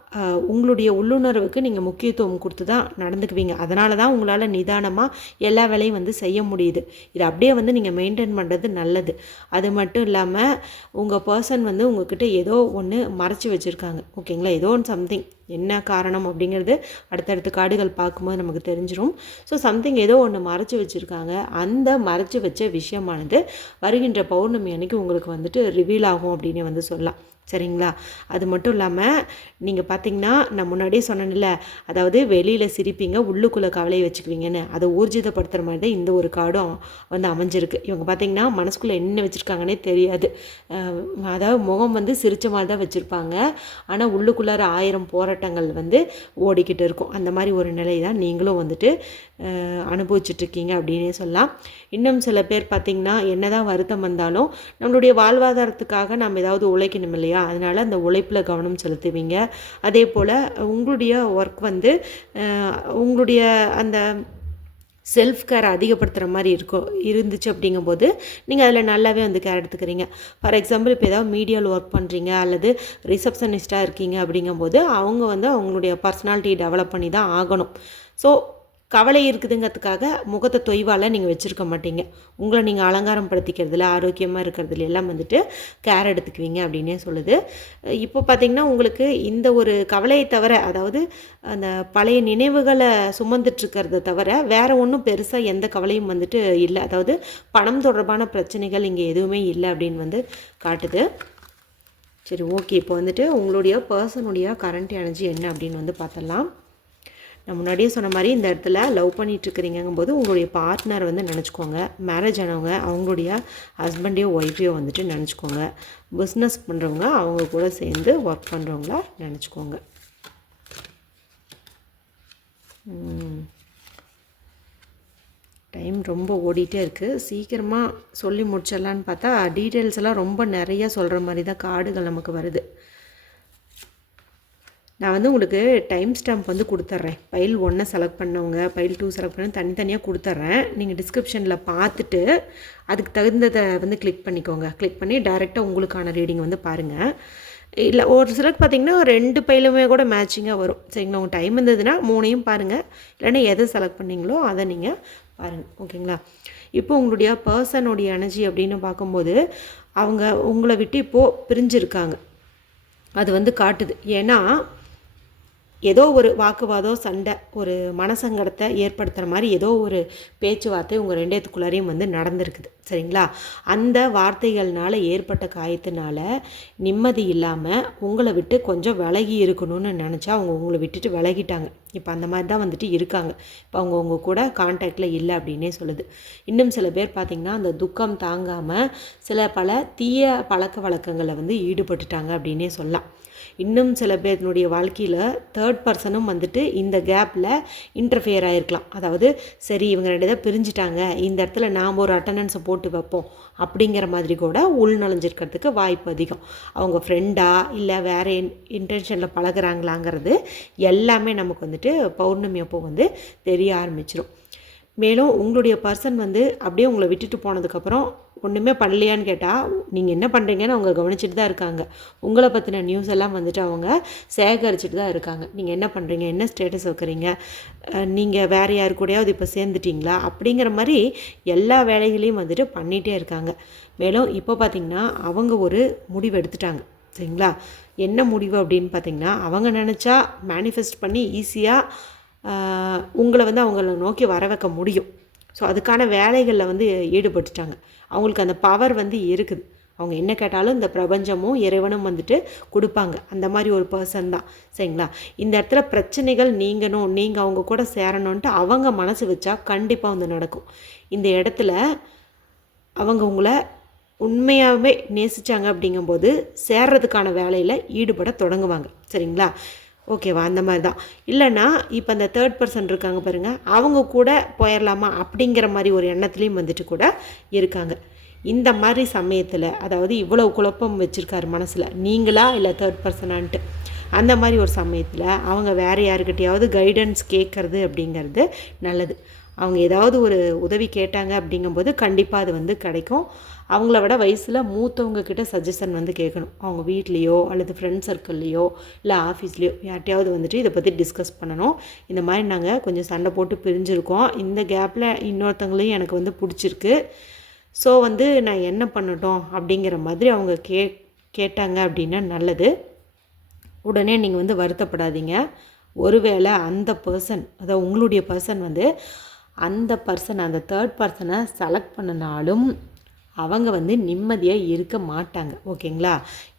உங்களுடைய உள்ளுணர்வுக்கு நீங்கள் முக்கியத்துவம் கொடுத்து தான் நடந்துக்குவீங்க. அதனால தான் உங்களால் நிதானமாக எல்லா வேலையும் வந்து செய்ய முடியுது. இதை அப்படியே வந்து நீங்கள் மெயின்டைன் பண்ணுறது நல்லது. அது மட்டும் இல்லாமல் உங்கள் பர்சன் வந்து உங்கள்கிட்ட ஏதோ ஒன்று மறைச்சி வச்சுருக்காங்க. ஓகேங்களா? ஏதோ ஒன்று சம்திங், என்ன காரணம் அப்படிங்கிறது அடுத்தடுத்த கார்டுகள் பார்க்கும்போது நமக்கு தெரிஞ்சிடும். ஸோ சம்திங் ஏதோ ஒன்று மறைச்சி வச்சுருக்காங்க. அந்த மறைச்சி வச்ச விஷயமானது வருகின்ற பௌர்ணமி அன்னைக்கு உங்களுக்கு வந்துட்டு ரிவீல் ஆகும் அப்படின்னு வந்து சொல்லலாம். சரிங்களா? அது மட்டும் இல்லாமல் நீங்கள் பார்த்தீங்கன்னா நான் முன்னாடியே சொன்னேன்ல, அதாவது வெளியில் சிரிப்பீங்க, உள்ளுக்குள்ளே கவலையை வச்சுக்குவீங்கன்னு, அதை ஊர்ஜிதப்படுத்துகிற மாதிரி தான் இந்த ஒரு கார்டும் வந்து அமைஞ்சிருக்கு. இவங்க பார்த்தீங்கன்னா மனசுக்குள்ளே என்ன வச்சுருக்காங்கன்னே தெரியாது. அதாவது முகம் வந்து சிரித்த மாதிரி தான் வச்சுருப்பாங்க, ஆனால் உள்ளுக்குள்ளார 1000 போராட்டங்கள் வந்து ஓடிக்கிட்டு இருக்கும். அந்த மாதிரி ஒரு நிலை தான் நீங்களும் வந்துட்டு அனுபவிச்சுட்ருக்கீங்க அப்படின்னே சொல்லலாம். இன்னும் சில பேர் பார்த்திங்கன்னா என்ன தான் வருத்தம் வந்தாலும் நம்மளுடைய வாழ்வாதாரத்துக்காக நம்ம ஏதாவது உழைக்கணும் இல்லையா, அதனால் அந்த உழைப்பில் கவனம் செலுத்துவீங்க. அதே போல் உங்களுடைய ஒர்க் வந்து உங்களுடைய அந்த செல்ஃப் கேர் அதிகப்படுத்துகிற மாதிரி இருந்துச்சு அப்படிங்கும்போது நீங்கள் அதில் நல்லாவே வந்து கேர் எடுத்துக்கிறீங்க. ஃபார் எக்ஸாம்பிள் இப்போ ஏதாவது மீடியாவில் ஒர்க் பண்ணுறீங்க அல்லது ரிசப்ஷனிஸ்ட்டாக இருக்கீங்க அப்படிங்கும்போது அவங்க வந்து அவங்களுடைய பர்சனாலிட்டி டெவலப் பண்ணி தான் ஆகணும். ஸோ கவலை இருக்குதுங்கிறதுக்காக முகத்தை தொய்வால் நீங்கள் வச்சுருக்க மாட்டீங்க. உங்களை நீங்கள் அலங்காரம் படுத்திக்கிறதுல, ஆரோக்கியமாக இருக்கிறதுல எல்லாம் வந்துட்டு கேர் எடுத்துக்குவீங்க அப்படின்னே சொல்லுது. இப்போ பார்த்திங்கன்னா உங்களுக்கு இந்த ஒரு கவலையை தவிர, அதாவது அந்த பழைய நினைவுகளை சுமந்துட்டுருக்கிறத தவிர வேறு ஒன்றும் பெருசாக எந்த கவலையும் வந்துட்டு இல்லை. அதாவது பணம் தொடர்பான பிரச்சனைகள் இங்கே எதுவுமே இல்லை அப்படின்னு வந்து காட்டுது. சரி ஓகே, இப்போ வந்துட்டு உங்களுடைய பர்சனுடைய கரண்ட் எனர்ஜி என்ன அப்படின்னு வந்து பார்த்துடலாம். நான் முன்னாடியே சொன்ன மாதிரி இந்த இடத்துல லவ் பண்ணிகிட்ருக்கிறீங்கும்போது உங்களுடைய பார்ட்னர் வந்து நினச்சிக்கோங்க. மேரேஜ் ஆனவங்க அவங்களுடைய ஹஸ்பண்டையோ ஒய்ஃபையோ வந்துட்டு நினச்சிக்கோங்க. பிஸ்னஸ் பண்ணுறவங்க அவங்க கூட சேர்ந்து ஒர்க் பண்ணுறவங்கள நினச்சிக்கோங்க. டைம் ரொம்ப ஓடிட்டே இருக்குது. சீக்கிரமாக சொல்லி முடிச்சிடலான்னு பார்த்தா டீட்டெயில்ஸ் எல்லாம் ரொம்ப நிறையா சொல்கிற மாதிரி தான் கார்டுகள் நமக்கு வருது. நான் வந்து உங்களுக்கு டைம் ஸ்டாம்ப் வந்து கொடுத்துட்றேன். ஃபைல் 1 செலக்ட் பண்ணவங்க, ஃபைல் 2 செலக்ட் பண்ண தனித்தனியாக கொடுத்துட்றேன். நீங்கள் டிஸ்கிரிப்ஷனில் பார்த்துட்டு அதுக்கு தகுந்ததை வந்து கிளிக் பண்ணிக்கோங்க. கிளிக் பண்ணி டைரெக்டாக உங்களுக்கான ரீடிங் வந்து பாருங்கள். இல்லை ஒரு சிலருக்கு பார்த்திங்கன்னா 2 ஃபைலுமே கூட மேட்சிங்காக வரும். சரிங்களா? உங்கள் டைம் இருந்ததுன்னா 3ஐயும் பாருங்கள். இல்லைன்னா எதை செலக்ட் பண்ணிங்களோ அதை நீங்கள் பாருங்கள். ஓகேங்களா? இப்போ உங்களுடைய பர்சனுடைய எனர்ஜி அப்படின்னு பார்க்கும்போது அவங்க உங்களை விட்டு இப்போது பிரிஞ்சிருக்காங்க. அது வந்து காட்டுது. ஏன்னா ஏதோ ஒரு வாக்குவாதம், சண்டை, ஒரு மனசங்கடத்தை ஏற்படுத்துகிற மாதிரி ஏதோ ஒரு பேச்சுவார்த்தை உங்கள் ரெண்டேத்துக்குள்ளாரையும் வந்து நடந்திருக்குது. சரிங்களா? அந்த வார்த்தைகள்னால் ஏற்பட்ட காயத்தினால நிம்மதி இல்லாமல் உங்களை விட்டு கொஞ்சம் விலகி இருக்கணும்னு நினச்சா அவங்க உங்களை விட்டுட்டு விலகிட்டாங்க. இப்போ அந்த மாதிரி தான் வந்துட்டு இருக்காங்க. இப்போ அவங்க உங்கள் கூட கான்டாக்டில் இல்லை அப்படின்னே சொல்லுது. இன்னும் சில பேர் பார்த்திங்கன்னா அந்த துக்கம் தாங்காமல் பல தீய பழக்க வழக்கங்களில் வந்து ஈடுபட்டுட்டாங்க அப்படின்னே சொல்லலாம். இன்னும் சில பேருடைய வாழ்க்கையில் தேர்ட் பர்சனும் வந்துட்டு இந்த கேப்பில் இன்டர்ஃபியர் ஆகிருக்கலாம். அதாவது சரி இவங்க 2 தான் பிரிஞ்சுட்டாங்க, இந்த இடத்துல நாம் ஒரு அட்டண்டன்ஸை போட்டு வைப்போம் அப்படிங்கிற மாதிரி கூட உள்நுழைஞ்சிருக்கிறதுக்கு வாய்ப்பு அதிகம். அவங்க ஃப்ரெண்டா இல்லை வேறு இன்டென்ஷனில் பழகுறாங்களாங்கிறது எல்லாமே நமக்கு வந்துட்டு பௌர்ணமி அப்போ வந்து தெரிய ஆரம்பிச்சிடும். மேலும் உங்களுடைய பர்சன் வந்து அப்படியே உங்களை விட்டுட்டு போனதுக்கப்புறம் ஒன்றுமே பண்ணலையான்னு கேட்டால் நீங்கள் என்ன பண்ணுறீங்கன்னு அவங்க கவனிச்சுட்டு தான் இருக்காங்க. உங்களை பற்றின நியூஸ் எல்லாம் வந்துட்டு அவங்க சேகரிச்சுட்டு தான் இருக்காங்க. நீங்கள் என்ன பண்ணுறீங்க, என்ன ஸ்டேட்டஸ் வைக்கிறீங்க, நீங்கள் வேறு யாரு கூடயாவது இப்போ சேர்ந்துட்டிங்களா அப்படிங்கிற மாதிரி எல்லா வேலைகளையும் வந்துட்டு பண்ணிகிட்டே இருக்காங்க. மேலும் இப்போ பார்த்திங்கன்னா அவங்க ஒரு முடிவு எடுத்துட்டாங்க. சரிங்களா? என்ன முடிவு அப்படின்னு பார்த்திங்கன்னா அவங்க நினச்சா மேனிஃபெஸ்ட் பண்ணி ஈஸியாக உங்களை வந்து அவங்கள நோக்கி வர வைக்க முடியும். ஸோ அதுக்கான வேலைகளில் வந்து ஈடுபட்டுட்டாங்க. அவங்களுக்கு அந்த பவர் வந்து இருக்குது. அவங்க என்ன கேட்டாலும் இந்த பிரபஞ்சமும் இறைவனும் வந்துட்டு கொடுப்பாங்க. அந்த மாதிரி ஒரு பர்சன் தான். சரிங்களா? இந்த இடத்துல பிரச்சனைகள் நீங்கணும், நீங்கள் அவங்க கூட சேரணுன்ட்டு அவங்க மனசு வச்சா கண்டிப்பாக வந்து நடக்கும். இந்த இடத்துல அவங்க உங்களை உண்மையாகவே நேசித்தாங்க அப்படிங்கும்போது சேர்றதுக்கான வேலையில் ஈடுபட தொடங்குவாங்க. சரிங்களா? ஓகேவா? அந்த மாதிரி தான். இல்லைன்னா இப்போ அந்த தேர்ட் பர்சன் இருக்காங்க பாருங்கள், அவங்க கூட போயிடலாமா அப்படிங்கிற மாதிரி ஒரு எண்ணத்துலேயும் வந்துட்டு கூட இருக்காங்க. இந்த மாதிரி சமயத்தில் அதாவது இவ்வளோ குழப்பம் வச்சுருக்காரு மனசில், நீங்களா இல்லை தேர்ட் பர்சனான்ட்டு, அந்த மாதிரி ஒரு சமயத்தில் அவங்க வேறு யாருக்கிட்டையாவது கைடன்ஸ் கேட்குறது அப்படிங்கிறது நல்லது. அவங்க ஏதாவது ஒரு உதவி கேட்டாங்க அப்படிங்கும்போது கண்டிப்பாக அது வந்து கிடைக்கும். அவங்கள விட வயசில் மூத்தவங்கக்கிட்ட சஜஷன் வந்து கேட்கணும். அவங்க வீட்லேயோ அல்லது ஃப்ரெண்ட் சர்க்கிள்லேயோ இல்லை ஆஃபீஸ்லேயோ யார்ட்டையாவது வந்துட்டு இதை பற்றி டிஸ்கஸ் பண்ணணும். இந்த மாதிரி நாங்கள் கொஞ்சம் சண்டை போட்டு பிரிஞ்சுருக்கோம், இந்த கேப்பில் இன்னொருத்தவங்களையும் எனக்கு வந்து பிடிச்சிருக்கு, ஸோ வந்து நான் என்ன பண்ணட்டும் அப்படிங்கிற மாதிரி அவங்க கேட்டாங்க அப்படின்னா நல்லது. உடனே நீங்கள் வந்து வருத்தப்படாதீங்க. ஒருவேளை அந்த பர்சன், அதாவது உங்களுடைய பர்சன் வந்து அந்த தேர்ட் பர்சனை செலக்ட் பண்ணினாலும் அவங்க வந்து நிம்மதியாக இருக்க மாட்டாங்க. ஓகேங்களா?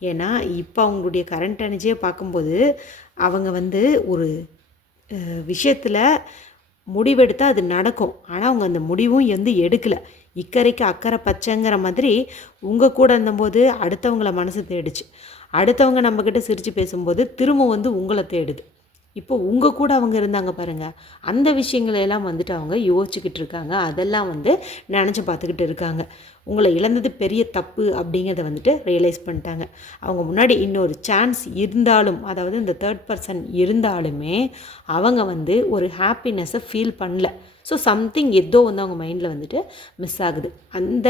ஏன்னா இப்போ அவங்களுடைய கரண்ட் எனர்ஜியை பார்க்கும்போது அவங்க வந்து ஒரு விஷயத்தில் முடிவெடுத்தால் அது நடக்கும். ஆனால் அவங்க அந்த முடிவும் வந்து எடுக்கலை. இக்கரைக்கு அக்கறை பச்சைங்கிற மாதிரி உங்கள் கூட இருந்தபோது அடுத்தவங்கள மனசு தேடிச்சு, அடுத்தவங்க நம்மக்கிட்ட சிரித்து பேசும்போது திரும்ப வந்து உங்களை தேடுது. இப்போ உங்கள் கூட அவங்க இருந்தாங்க பாருங்கள், அந்த விஷயங்களெல்லாம் வந்துட்டு அவங்க யோசிச்சுக்கிட்டு இருக்காங்க. அதெல்லாம் வந்து நினச்சி பார்த்துக்கிட்டு இருக்காங்க. உங்களை இழந்தது பெரிய தப்பு அப்படிங்கிறத வந்துட்டு ரியலைஸ் பண்ணிட்டாங்க. அவங்க முன்னாடி இன்னொரு சான்ஸ் இருந்தாலும், அதாவது இந்த தேர்ட் பர்சன் இருந்தாலுமே அவங்க வந்து ஒரு ஹாப்பினஸ்ஸை ஃபீல் பண்ணல. ஸோ சம்திங் ஏதோ வந்து அவங்க மைண்டில் வந்துட்டு மிஸ் ஆகுது. அந்த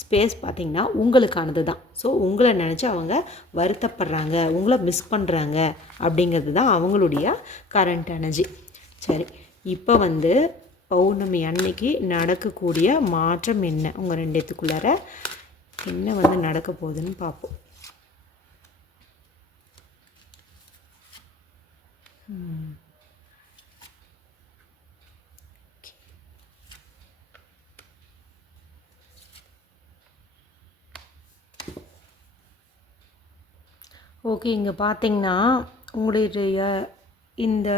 ஸ்பேஸ் பார்த்திங்கன்னா உங்களுக்கானது தான். ஸோ உங்களை நினச்சி அவங்க வருத்தப்படுறாங்க, உங்களை மிஸ் பண்ணுறாங்க அப்படிங்கிறது தான் அவங்களுடைய கரண்ட் எனர்ஜி. சரி, இப்போ வந்து பௌர்ணமி அன்னைக்கு நடக்கக்கூடிய மாற்றம் என்ன, உங்கள் ரெண்டுத்துக்குள்ளார என்ன வந்து நடக்க போகுதுன்னு பார்ப்போம். ஓகே, இங்கே பார்த்தீங்கன்னா உங்களுடைய இந்த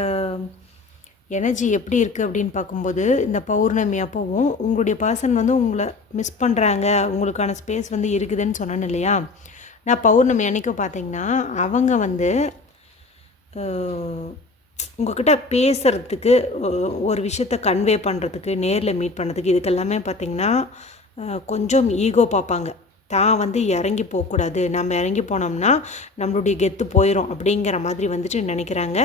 எனர்ஜி எப்படி இருக்குது அப்படின்னு பார்க்கும்போது இந்த பௌர்ணமி அப்போவும் உங்களுடைய பர்சன் வந்து உங்களை மிஸ் பண்ணுறாங்க, உங்களுக்கான ஸ்பேஸ் வந்து இருக்குதுன்னு சொன்னேன்னு இல்லையா. நான் பௌர்ணமி அன்றைக்கும் பார்த்திங்கன்னா அவங்க வந்து உங்கள்கிட்ட பேசுகிறதுக்கு, ஒரு விஷயத்த கன்வே பண்ணுறதுக்கு, நேரில் மீட் பண்ணுறதுக்கு, இதுக்கெல்லாமே பார்த்திங்கன்னா கொஞ்சம் ஈகோ பார்ப்பாங்க. தான் வந்து இறங்கி போகக்கூடாது, நம்ம இறங்கி போனோம்னா நம்மளுடைய கெத்து போயிடும் அப்படிங்கிற மாதிரி வந்துட்டு நினைக்கிறாங்க.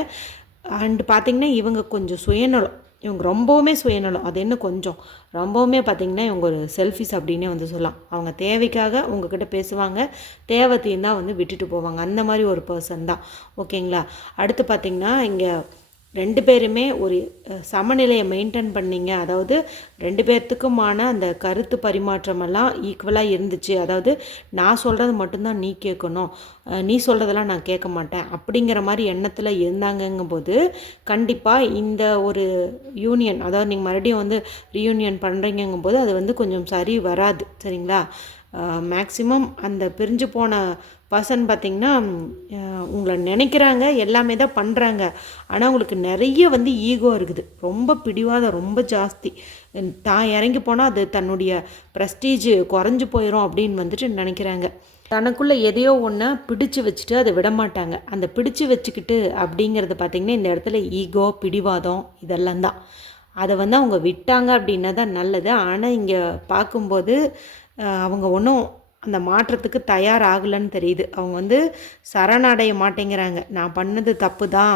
அண்டு பார்த்திங்கன்னா இவங்க கொஞ்சம் சுயநலம், இவங்க ரொம்பவுமே சுயநலம். அது என்ன கொஞ்சம் ரொம்பவுமே பார்த்திங்கன்னா இவங்க ஒரு செல்ஃபிஸ் அப்படின்னே வந்து சொல்லலாம். அவங்க தேவைக்காக உங்ககிட்ட பேசுவாங்க, தேவைத்தையும் தான் வந்து விட்டுட்டு போவாங்க. அந்த மாதிரி ஒரு பர்சன் தான். ஓகேங்களா. அடுத்து பார்த்திங்கன்னா இங்கே 2 பேருமே ஒரு சமநிலையை மெயின்டைன் பண்ணிங்க. அதாவது 2 பேர்த்துக்குமான அந்த கருத்து பரிமாற்றமெல்லாம் ஈக்குவலாக இருந்துச்சு. அதாவது நான் சொல்கிறது மட்டும்தான் நீ கேட்கணும், நீ சொல்கிறதெல்லாம் நான் கேட்க மாட்டேன் அப்படிங்கிற மாதிரி எண்ணத்தில் இருந்தாங்கங்கும்போது கண்டிப்பாக இந்த ஒரு யூனியன், அதாவது நீங்கள் மறுபடியும் வந்து ரீயூனியன் பண்ணுறீங்கும்போது அது வந்து கொஞ்சம் சரி வராது. சரிங்களா. மேக்ஸிமம் அந்த பிரிஞ்சு போன பர்சன் பார்த்திங்கன்னா உங்களை நினைக்கிறாங்க, எல்லாமே தான் பண்ணுறாங்க. ஆனால் உங்களுக்கு நிறைய வந்து ஈகோ இருக்குது, ரொம்ப பிடிவாதம் ரொம்ப ஜாஸ்தி. தான் இறங்கி போனால் அது தன்னுடைய ப்ரெஸ்டீஜ் குறைஞ்சி போயிடும் அப்படின்னு வந்துட்டு நினைக்கிறாங்க. தனக்குள்ளே எதையோ ஒன்று பிடிச்சு வச்சுட்டு அதை விட மாட்டாங்க. அந்த பிடிச்சு வச்சுக்கிட்டு அப்படிங்கிறது பார்த்திங்கன்னா இந்த இடத்துல ஈகோ, பிடிவாதம் இதெல்லாம் தான். அதை வந்து அவங்க விட்டாங்க அப்படின்னா தான் நல்லது. ஆனால் இங்கே பார்க்கும்போது அவங்க ஒன்றும் அந்த மாற்றத்துக்கு தயாராகலைன்னு தெரியுது. அவங்க வந்து சரணடைய மாட்டேங்கிறாங்க. நான் பண்ணது தப்பு தான்,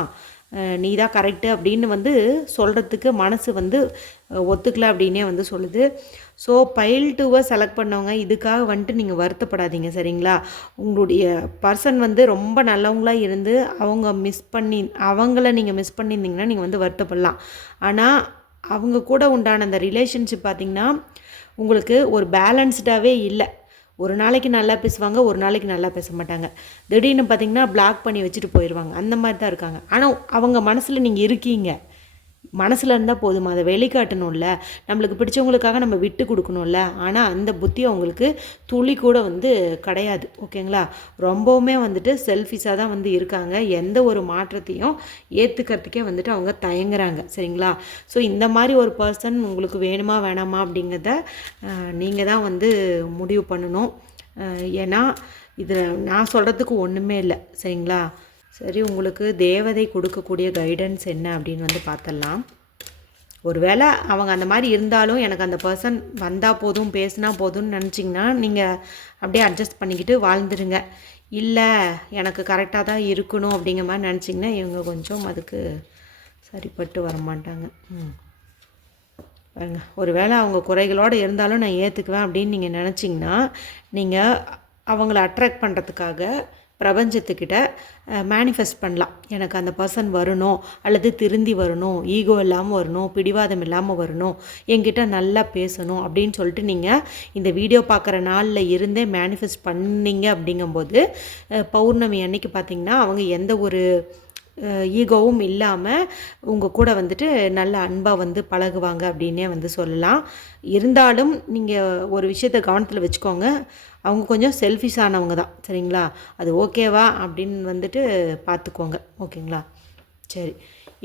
நீ தான் கரெக்டு அப்படின்னு வந்து சொல்கிறதுக்கு மனசு வந்து ஒத்துக்கல அப்படின்னே வந்து சொல்லுது. ஸோ பைல் 2 செலக்ட் பண்ணவங்க இதுக்காக வந்துட்டு நீங்கள் வருத்தப்படாதீங்க. சரிங்களா. உங்களுடைய பர்சன் வந்து ரொம்ப நல்லவங்களாக இருந்து அவங்கள நீங்கள் மிஸ் பண்ணியிருந்தீங்கன்னா நீங்கள் வந்து வருத்தப்படலாம். ஆனால் அவங்க கூட உண்டான அந்த ரிலேஷன்ஷிப் பார்த்திங்கன்னா உங்களுக்கு ஒரு பேலன்ஸ்டாகவே இல்லை. ஒரு நாளைக்கு நல்லா பேசுவாங்க, ஒரு நாளைக்கு நல்லா பேச மாட்டாங்க. திடீர்னு பார்த்திங்கன்னா பிளாக் பண்ணி வச்சுட்டு போயிடுவாங்க. அந்த மாதிரி தான் இருக்காங்க. ஆனால் அவங்க மனசில் நீங்கள் இருக்கீங்க. மனசில் இருந்தால் போதுமா, அதை வெளிக்காட்டணும்ல. நம்மளுக்கு பிடிச்சவங்களுக்காக நம்ம விட்டு கொடுக்கணும்ல. ஆனால் அந்த புத்தி அவங்களுக்கு துளி கூட வந்து கிடையாது. ஓகேங்களா. ரொம்பவுமே வந்துட்டு செல்ஃபிஷாக தான் வந்து இருக்காங்க. எந்த ஒரு மாற்றத்தையும் ஏற்றுக்கிறதுக்கே வந்துட்டு அவங்க தயங்குறாங்க. சரிங்களா. ஸோ இந்த மாதிரி ஒரு பர்சன் உங்களுக்கு வேணுமா வேணாமா அப்படிங்கிறத நீங்கள் தான் வந்து முடிவு பண்ணணும். ஏன்னா இதில் நான் சொல்கிறதுக்கு ஒன்றுமே இல்லை. சரிங்களா. சரி, உங்களுக்கு தேவதை கொடுக்கக்கூடிய கைடன்ஸ் என்ன அப்படின்னு வந்து பார்த்துடலாம். ஒருவேளை அவங்க அந்த மாதிரி இருந்தாலும் எனக்கு அந்த பர்சன் வந்தால் போதும், பேசினா போதும்னு நினச்சிங்கன்னா நீங்கள் அப்படியே அட்ஜஸ்ட் பண்ணிக்கிட்டு வாழ்ந்துடுங்க. இல்லை எனக்கு கரெக்டாக தான் இருக்கணும் அப்படிங்கிற மாதிரி நினச்சிங்கன்னா இவங்க கொஞ்சம் அதுக்கு சரிப்பட்டு வரமாட்டாங்க. பாருங்க, ஒருவேளை அவங்க குறைகளோடு இருந்தாலும் நான் ஏற்றுக்குவேன் அப்படின்னு நீங்கள் நினச்சிங்கன்னா நீங்கள் அவங்கள அட்ராக்ட் பண்ணுறதுக்காக பிரபஞ்சத்துக்கிட்ட மேனிஃபெஸ்ட் பண்ணலாம். எனக்கு அந்த பர்சன் வரணும், அல்லது திருந்தி வரணும், ஈகோ இல்லாமல் வரணும், பிடிவாதம் இல்லாமல் வரணும், என்கிட்ட நல்லா பேசணும் அப்படின்னு சொல்லிட்டு நீங்கள் இந்த வீடியோ பார்க்குற நாளில் இருந்தே மேனிஃபெஸ்ட் பண்ணிங்க. அப்படிங்கும்போது பௌர்ணமி அன்னைக்கு பார்த்திங்கன்னா அவங்க எந்த ஒரு ஈகோவும் இல்லாமல் உங்கள் கூட வந்துட்டு நல்ல அன்பாக வந்து பழகுவாங்க அப்படின்னே வந்து சொல்லலாம். இருந்தாலும் நீங்கள் ஒரு விஷயத்தை கவனத்தில் வச்சுக்கோங்க, அவங்க கொஞ்சம் செல்ஃபிஷானவங்க தான். சரிங்களா. அது ஓகேவா அப்படின்னு வந்துட்டு பார்த்துக்கோங்க. ஓகேங்களா. சரி,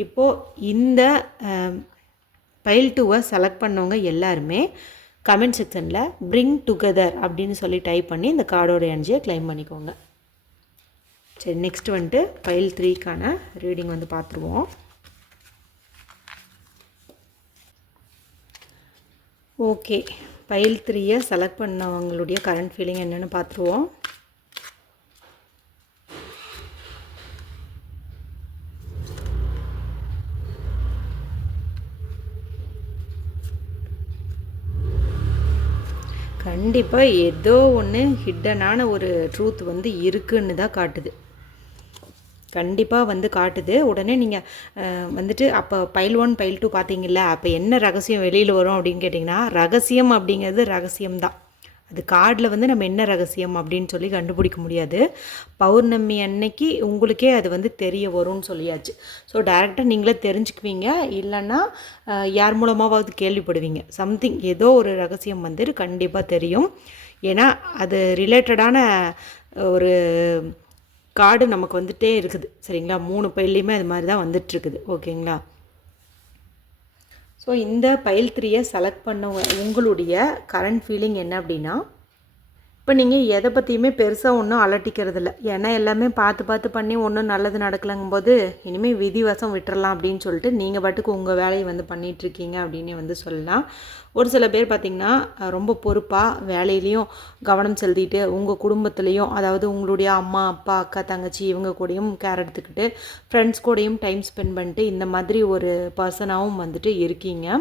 இப்போது இந்த பைல் 2 செலக்ட் பண்ணவங்க எல்லாருமே கமெண்ட் செக்ஷனில் பிரிங் டுகெதர் அப்படின்னு சொல்லி டைப் பண்ணி இந்த கார்டோட எனர்ஜியை கிளைம் பண்ணிக்கோங்க. சரி, நெக்ஸ்ட் வந்துட்டு பைல் 3க்கான ரீடிங் வந்து பார்த்துருவோம். ஓகே, பைல் 3 செலக்ட் பண்ணவங்களுடைய கரண்ட் ஃபீலிங் என்னென்னு பார்த்துருவோம். கண்டிப்பாக ஏதோ ஒன்று ஹிட்டனான ஒரு ட்ரூத் வந்து இருக்குன்னு தான் காட்டுது. கண்டிப்பாக வந்து காட்டுது. உடனே நீங்கள் வந்துட்டு அப்போ பைல் 1 பைல் 2 பார்த்தீங்கல்ல, அப்போ என்ன ரகசியம் வெளியில் வரும் அப்படின்னு கேட்டிங்கன்னா, ரகசியம் அப்படிங்கிறது ரகசியம்தான். அது கார்டில் வந்து நம்ம என்ன ரகசியம் அப்படின்னு சொல்லி கண்டுபிடிக்க முடியாது. பௌர்ணமி அன்னைக்கு உங்களுக்கே அது வந்து தெரிய வரும்னு சொல்லியாச்சு. ஸோ டைரெக்டாக நீங்களே தெரிஞ்சுக்குவீங்க, இல்லைன்னா யார் மூலமாவது கேள்விப்படுவீங்க. சம்திங் ஏதோ ஒரு ரகசியம் வந்துட்டு கண்டிப்பாக தெரியும். ஏன்னா அது ரிலேட்டடான ஒரு கார்டு நமக்கு வந்துகிட்டே இருக்குது. சரிங்களா. 3 பைல்லையுமே அது மாதிரி தான் வந்துட்டுருக்குது. ஓகேங்களா. ஸோ இந்த பைல் 3 செலக்ட் பண்ணவங்க உங்களுடைய கரண்ட் ஃபீலிங் என்ன அப்படின்னா, இப்போ நீங்கள் எதை பற்றியுமே பெருசாக ஒன்றும் அலட்டிக்கிறதில்ல. ஏன்னா எல்லாமே பார்த்து பார்த்து பண்ணி ஒன்றும் நல்லது நடக்கலங்கும்போது இனிமேல் விதிவசம் விட்டுறலாம் அப்படின்னு சொல்லிட்டு நீங்கள் பாட்டுக்கு உங்கள் வேலையை வந்து பண்ணிகிட்ருக்கீங்க அப்படின்னே வந்து சொல்லலாம். ஒரு சில பேர் பார்த்திங்கன்னா ரொம்ப பொறுப்பாக வேலையிலையும் கவனம் செலுத்திட்டு உங்கள் குடும்பத்துலேயும், அதாவது உங்களுடைய அம்மா அப்பா அக்கா தங்கச்சி இவங்க கூடயும் கேர் எடுத்துக்கிட்டு ஃப்ரெண்ட்ஸ் கூடயும் டைம் ஸ்பெண்ட் பண்ணிட்டு இந்த மாதிரி ஒரு பர்சனாகவும் வந்துட்டு இருக்கீங்க.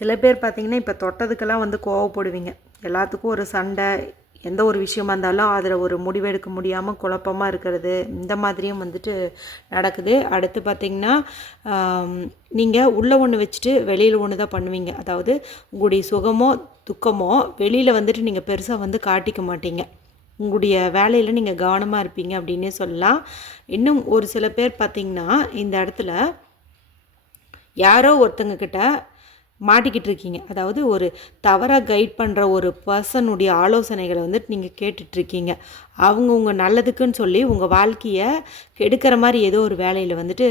சில பேர் பார்த்திங்கன்னா இப்போ தொட்டதுக்கெல்லாம் வந்து கோவப்படுவீங்க. எல்லாத்துக்கும் ஒரு சண்டை, எந்த ஒரு விஷயமா இருந்தாலும் அதில் ஒரு முடிவெடுக்க முடியாமல் குழப்பமாக இருக்கிறது, இந்த மாதிரியும் வந்துட்டு நடக்குது. அடுத்து பார்த்திங்கன்னா நீங்கள் உள்ளே ஒன்று வச்சுட்டு வெளியில் ஒன்று தான் பண்ணுவீங்க. அதாவது உங்களுடைய சுகமோ துக்கமோ வெளியில் வந்துட்டு நீங்கள் பெருசாக வந்து காட்டிக்க மாட்டீங்க. உங்களுடைய வேலையில் நீங்கள் கவனமாக இருப்பீங்க அப்படின்னே சொல்லலாம். இன்னும் ஒரு சில பேர் பார்த்திங்கன்னா இந்த இடத்துல யாரோ ஒருத்தங்கக்கிட்ட மாட்டிக்கிட்டு இருக்கீங்க. அதாவது ஒரு தவறாக கைட் பண்ணுற ஒரு பர்சனுடைய ஆலோசனைகளை வந்துட்டு நீங்கள் கேட்டுட்ருக்கீங்க. அவங்க உங்கள் நல்லதுக்குன்னு சொல்லி உங்கள் வாழ்க்கையை கெடுக்கிற மாதிரி ஏதோ ஒரு வேலையில் வந்துட்டு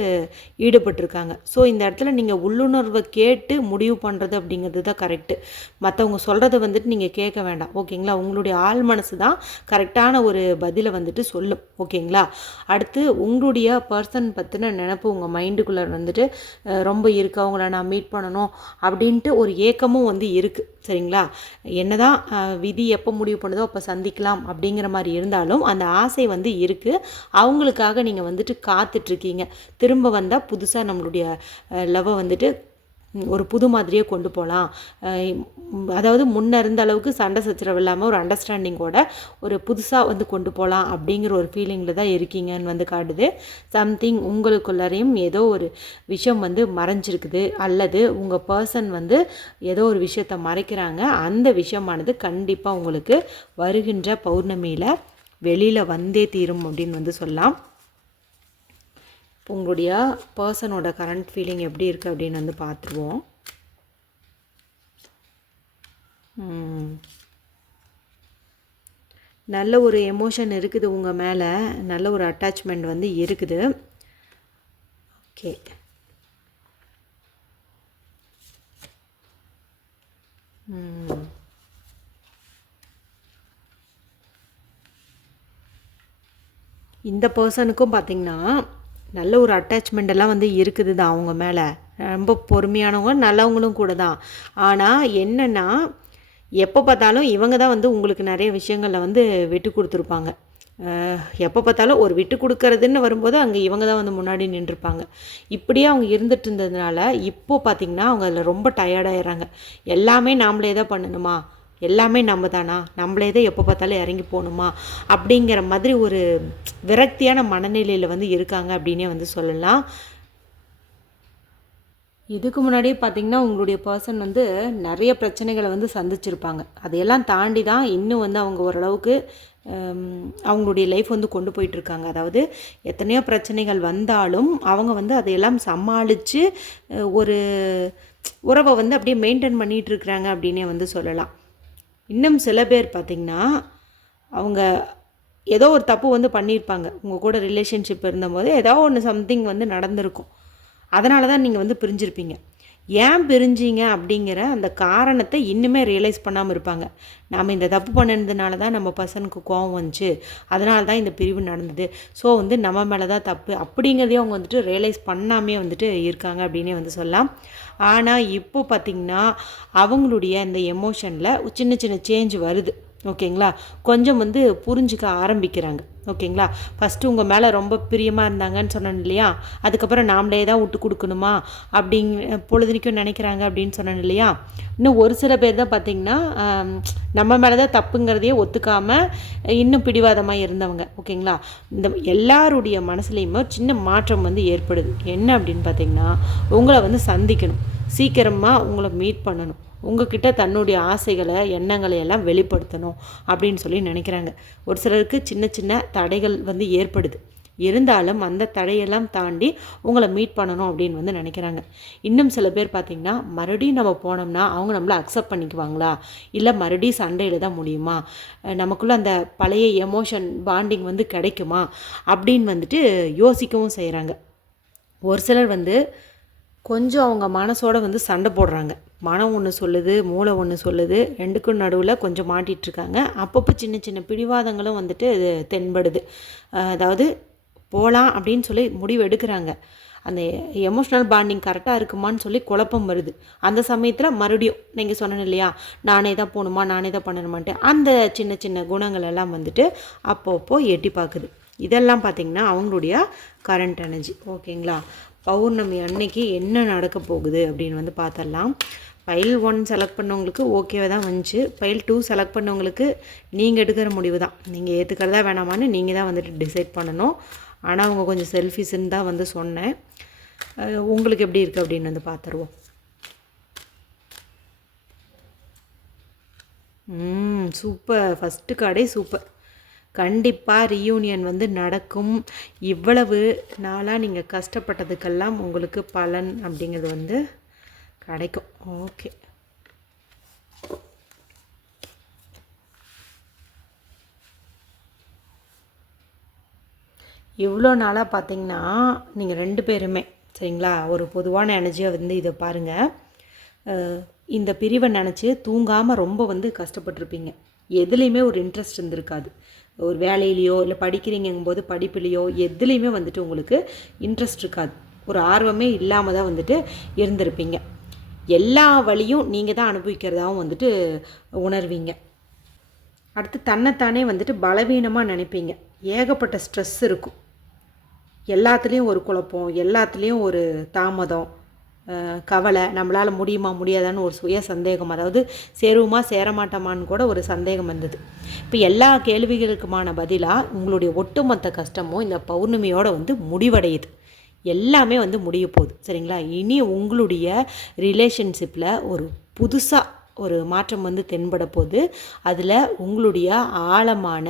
ஈடுபட்டிருக்காங்க. ஸோ இந்த இடத்துல நீங்கள் உள்ளுணர்வை கேட்டு முடிவு பண்ணுறது அப்படிங்கிறது தான் கரெக்டு. மற்றவங்க சொல்கிறத வந்துட்டு நீங்கள் கேட்க வேண்டாம். ஓகேங்களா? உங்களுடைய ஆள் மனசு தான் கரெக்டான ஒரு பதிலை வந்துட்டு சொல்லும். ஓகேங்களா? அடுத்து உங்களுடைய பர்சன் பற்றின நினப்பு உங்கள் மைண்டுக்குள்ளே வந்துட்டு ரொம்ப இருக்குது. அவங்கள நான் மீட் பண்ணணும் அப்படின்ட்டு ஒரு ஏக்கமும் வந்து இருக்குது. சரிங்களா? என்னதான் விதி எப்போ முடிவு பண்ணுதோ அப்போ சந்திக்கலாம் அப்படிங்கிற மாதிரி இருந்தாலும் அந்த ஆசை வந்து இருக்குது. அவங்களுக்காக நீங்கள் வந்துட்டு காத்துட்ருக்கீங்க. திரும்ப வந்தால் புதுசாக நம்மளுடைய லவ்வை வந்துட்டு ஒரு புது மாதிரியே கொண்டு போகலாம். அதாவது முன்ன இருந்த அளவுக்கு சண்டை சச்சரவு இல்லாமல் ஒரு அண்டர்ஸ்டாண்டிங்கோட ஒரு புதுசாக வந்து கொண்டு போகலாம் அப்படிங்கிற ஒரு ஃபீலிங்கில் தான் இருக்கீங்கன்னு வந்து காட்டுது. சம்திங் உங்களுக்குள்ளரையும் ஏதோ ஒரு விஷயம் வந்து மறைஞ்சிருக்குது, அல்லது உங்கள் பர்சன் வந்து ஏதோ ஒரு விஷயத்தை மறைக்கிறாங்க. அந்த விஷயமானது கண்டிப்பாக உங்களுக்கு வருகின்ற பௌர்ணமியில் வெளியில் வந்தே தீரும் அப்படின்னு வந்து சொல்லலாம். உங்களுடைய பர்சனோட கரண்ட் ஃபீலிங் எப்படி இருக்குது அப்படின்னு வந்து பார்த்துருவோம். நல்ல ஒரு எமோஷன் இருக்குது உங்கள் மேலே, நல்ல ஒரு அட்டாச்மெண்ட் வந்து இருக்குது. ஓகே, இந்த பர்சனுக்கும் பார்த்திங்கன்னா நல்ல ஒரு அட்டாச்மெண்ட் எல்லாம் வந்து இருக்குது தான் அவங்க மேலே. ரொம்ப பொறுமையானவங்க, நல்லவங்களும் கூட தான். ஆனால் என்னென்னா எப்போ பார்த்தாலும் இவங்க தான் வந்து உங்களுக்கு நிறைய விஷயங்களில் வந்து விட்டு கொடுத்துருப்பாங்க. எப்போ பார்த்தாலும் ஒரு விட்டு கொடுக்கறதுன்னு வரும்போது அங்கே இவங்க தான் வந்து முன்னாடி நின்றுருப்பாங்க. இப்படியே அவங்க இருந்துட்டு இருந்ததுனால இப்போது பார்த்திங்கன்னா அவங்க அதில் ரொம்ப டயர்டாயிடுறாங்க. எல்லாமே நாமளே தான் பண்ணணுமா, எல்லாமே நம்ம தானா, நம்மளே தான் எப்போ பார்த்தாலும் இறங்கி போகணுமா அப்படிங்கிற மாதிரி ஒரு விரக்தியான மனநிலையில் வந்து இருக்காங்க அப்படின்னே வந்து சொல்லலாம். இதுக்கு முன்னாடியே பார்த்திங்கன்னா உங்களுடைய பர்சன் வந்து நிறைய பிரச்சனைகளை வந்து சந்திச்சிருப்பாங்க. அதையெல்லாம் தாண்டி தான் இன்னும் வந்து அவங்க ஓரளவுக்கு அவங்களுடைய லைஃப் வந்து கொண்டு போயிட்டுருக்காங்க. அதாவது எத்தனையோ பிரச்சனைகள் வந்தாலும் அவங்க வந்து அதையெல்லாம் சமாளித்து ஒரு உறவை வந்து அப்படியே மெயின்டைன் பண்ணிகிட்டு இருக்கிறாங்க அப்படின்னே வந்து சொல்லலாம். இன்னும் சில பேர் பார்த்திங்கன்னா அவங்க ஏதோ ஒரு தப்பு வந்து பண்ணியிருப்பாங்க. உங்கள் கூட ரிலேஷன்ஷிப் இருந்தபோது ஏதோ ஒன்று சம்திங் வந்து நடந்திருக்கும். அதனால தான் நீங்கள் வந்து பிரிஞ்சிருப்பீங்க. ஏன் பிரிஞ்சிங்க அப்படிங்கிற அந்த காரணத்தை இன்னுமே ரியலைஸ் பண்ணாமல் இருப்பாங்க. நாம் இந்த தப்பு பண்ணதுனால தான் நம்ம பர்சனுக்கு கோவம் வந்துச்சு, அதனால தான் இந்த பிரிவு நடந்தது, ஸோ வந்து நம்ம மேலே தான் தப்பு அப்படிங்கிறதையும் அவங்க வந்துட்டு ரியலைஸ் பண்ணாமே வந்துட்டு இருக்காங்க அப்படின்னே வந்து சொல்லலாம். ஆனால் இப்போ பார்த்திங்கன்னா அவங்களுடைய இந்த எமோஷனில் சின்ன சின்ன சேஞ்ச் வருது. ஓகேங்களா? கொஞ்சம் வந்து புரிஞ்சிக்க ஆரம்பிக்கிறாங்க. ஓகேங்களா? ஃபஸ்ட்டு உங்கள் மேலே ரொம்ப பிரியமாக இருந்தாங்கன்னு சொன்னேன் இல்லையா, அதுக்கப்புறம் நாமளே தான் விட்டு கொடுக்கணுமா பொழுதுனிக்கும் நினைக்கிறாங்க அப்படின்னு சொன்னேன் இல்லையா. இன்னும் ஒரு சில பேர் தான் பார்த்திங்கன்னா நம்ம மேலே தான் தப்புங்கிறதையே ஒத்துக்காமல் இன்னும் பிடிவாதமாக இருந்தவங்க. ஓகேங்களா? இந்த எல்லாருடைய மனசுலேயுமே சின்ன மாற்றம் வந்து ஏற்படுது. என்ன அப்படின்னு பார்த்திங்கன்னா உங்களை வந்து சந்திக்கணும், சீக்கிரமாக உங்களை மீட் பண்ணணும், உங்ககிட்ட தன்னுடைய ஆசைகளை எண்ணங்களை எல்லாம் வெளிப்படுத்தணும் அப்படின்னு சொல்லி நினைக்கிறாங்க. ஒரு சிலருக்கு சின்ன சின்ன தடைகள் வந்து ஏற்படுது, இருந்தாலும் அந்த தடையெல்லாம் தாண்டி உங்களை மீட் பண்ணணும் அப்படின்னு வந்து நினைக்கிறாங்க. இன்னும் சில பேர் பார்த்திங்கன்னா மறுபடியும் நம்ம போனோம்னா அவங்க நம்மளை அக்செப்ட் பண்ணிக்குவாங்களா, இல்லை மறுபடியும் சண்டையில் தான் முடியுமா, நமக்குள்ளே அந்த பழைய எமோஷன் பாண்டிங் வந்து கிடைக்குமா அப்படின்னு வந்துட்டு யோசிக்கவும் செய்கிறாங்க. ஒரு சிலர் வந்து கொஞ்சம் அவங்க மனசோட வந்து சண்டை போடுறாங்க. மனம் ஒன்று சொல்லுது, மூளை ஒன்று சொல்லுது. 2க்கும் நடுவில் கொஞ்சம் மாட்டிகிட்ருக்காங்க. அப்பப்போ சின்ன சின்ன பிடிவாதங்களும் வந்துட்டு தென்படுது. அதாவது போகலாம் அப்படின்னு சொல்லி முடிவு எடுக்கிறாங்க. அந்த எமோஷ்னல் பாண்டிங் கரெக்டாக இருக்குமான்னு சொல்லி குழப்பம் வருது. அந்த சமயத்தில் மறுபடியும் நீங்கள் சொன்னேன் இல்லையா, நானே தான் போகணுமா, நானே தான் பண்ணணுமான்ட்டு அந்த சின்ன சின்ன குணங்கள் எல்லாம் வந்துட்டு அப்பப்போ எட்டி பார்க்குது. இதெல்லாம் பார்த்திங்கன்னா அவங்களுடைய கரண்ட் எனர்ஜி. ஓகேங்களா? பௌர்ணமி அன்னைக்கு என்ன நடக்க போகுது அப்படின்னு வந்து பார்த்துடலாம். ஃபைல் 1 செலக்ட் பண்ணவங்களுக்கு ஓகேவே தான் வந்துச்சு. ஃபைல் 2 செலக்ட் பண்ணவங்களுக்கு நீங்கள் எடுக்கிற முடிவு தான். நீங்கள் ஏற்றுக்கிறதா வேணாமான்னு நீங்கள் தான் வந்துட்டு டிசைட் பண்ணணும். ஆனால் அவங்க கொஞ்சம் செல்ஃபிஷ்ன்னு தான் வந்து சொன்னேன். உங்களுக்கு எப்படி இருக்குது அப்படின்னு வந்து பார்த்துருவோம். சூப்பர். ஃபஸ்ட்டு கார்டே சூப்பர். கண்டிப்பாக ரீயூனியன் வந்து நடக்கும். இவ்வளவு நாளாக நீங்கள் கஷ்டப்பட்டதுக்கெல்லாம் உங்களுக்கு பலன் அப்படிங்கிறது வந்து கிடைக்கும். ஓகே, இவ்வளோ நாளாக பார்த்தீங்கன்னா நீங்கள் 2 பேருமே சரிங்களா, ஒரு பொதுவான எனர்ஜியாக வந்து இதை பாருங்கள். இந்த பிரிவை நினச்சி தூங்காமல் ரொம்ப வந்து கஷ்டப்பட்டுருப்பீங்க. எதுலேயுமே ஒரு இன்ட்ரெஸ்ட் இருந்திருக்காது. ஒரு வேலையிலையோ இல்லை படிக்கிறீங்கும்போது படிப்புலேயோ எதுலேயுமே வந்துட்டு உங்களுக்கு இன்ட்ரெஸ்ட் இருக்காது. ஒரு ஆர்வமே இல்லாமல் தான் வந்துட்டு இருந்திருப்பீங்க. எல்லா வழியும் நீங்கள் தான் அனுபவிக்கிறதாகவும் வந்துட்டு உணர்வீங்க. அடுத்து தன்னைத்தானே வந்துட்டு பலவீனமாக நினைப்பீங்க. ஏகப்பட்ட ஸ்ட்ரெஸ் இருக்கும். எல்லாத்துலேயும் ஒரு குழப்பம், எல்லாத்துலேயும் ஒரு தாமதம், கவலை, நம்மளால் முடியுமா முடியாதான்னு ஒரு சுய சந்தேகம். அதாவது சேருவோமா சேரமாட்டோமான்னு கூட ஒரு சந்தேகம் வந்தது. இப்போ எல்லா கேள்விகளுக்குமான பதிலாக உங்களுடைய ஒட்டுமொத்த கஷ்டமும் இந்த பௌர்ணமியோடு வந்து முடிவடையுது. எல்லாமே வந்து முடிய போகுது சரிங்களா. இனி உங்களுடைய ரிலேஷன்ஷிப்பில் ஒரு புதுசாக ஒரு மாற்றம் வந்து தென்பட போகுது. அதில் உங்களுடைய ஆழமான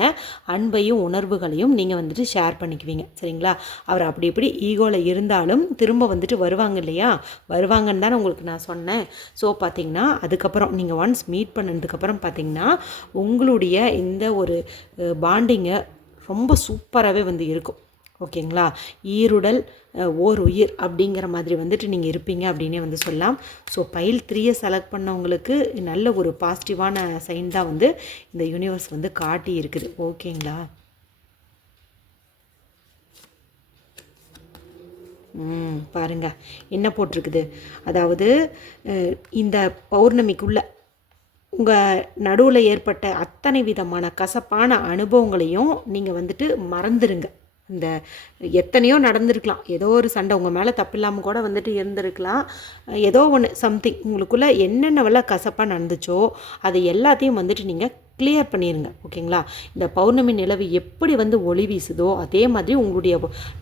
அன்பையும் உணர்வுகளையும் நீங்கள் வந்துட்டு ஷேர் பண்ணிக்குவீங்க சரிங்களா. அவர் அப்படி இப்படி ஈகோவில் இருந்தாலும் திரும்ப வந்துட்டு வருவாங்க இல்லையா, வருவாங்கன்னு தானே உங்களுக்கு நான் சொன்னேன். ஸோ பார்த்திங்கன்னா அதுக்கப்புறம் நீங்கள் ஒன்ஸ் மீட் பண்ணதுக்கப்புறம் பார்த்திங்கன்னா உங்களுடைய இந்த ஒரு பாண்டிங்கை ரொம்ப சூப்பராகவே வந்து இருக்கும். ஓகேங்களா. ஈருடல் ஓர் உயிர் அப்படிங்கிற மாதிரி வந்துட்டு நீங்கள் இருப்பீங்க அப்படின்னே வந்து சொல்லலாம். ஸோ ஃபைல் 3 செலக்ட் பண்ணவங்களுக்கு நல்ல ஒரு பாசிட்டிவான சைன் தான் வந்து இந்த யூனிவர்ஸ் வந்து காட்டி இருக்குது. ஓகேங்களா. பாருங்கள் என்ன போட்டிருக்குது. அதாவது இந்த பௌர்ணமிக்குள்ளே உங்கள் நடுவில் ஏற்பட்ட அத்தனை விதமான கசப்பான அனுபவங்களையும் நீங்கள் வந்துட்டு மறந்துடுங்க. இந்த எத்தனையோ நடந்திருக்கலாம். ஏதோ ஒரு சண்டை உங்கள் மேலே தப்பு இல்லாமல் கூட வந்துட்டு இருந்திருக்கலாம். ஏதோ ஒன்று சம்திங் உங்களுக்குள்ளே என்னென்னவெல்லாம் கசப்பாக நடந்துச்சோ அது எல்லாத்தையும் வந்துட்டு நீங்கள் கிளியர் பண்ணிடுங்க. ஓகேங்களா. இந்த பௌர்ணமி நிலவு எப்படி வந்து ஒளி வீசுதோ அதே மாதிரி உங்களுடைய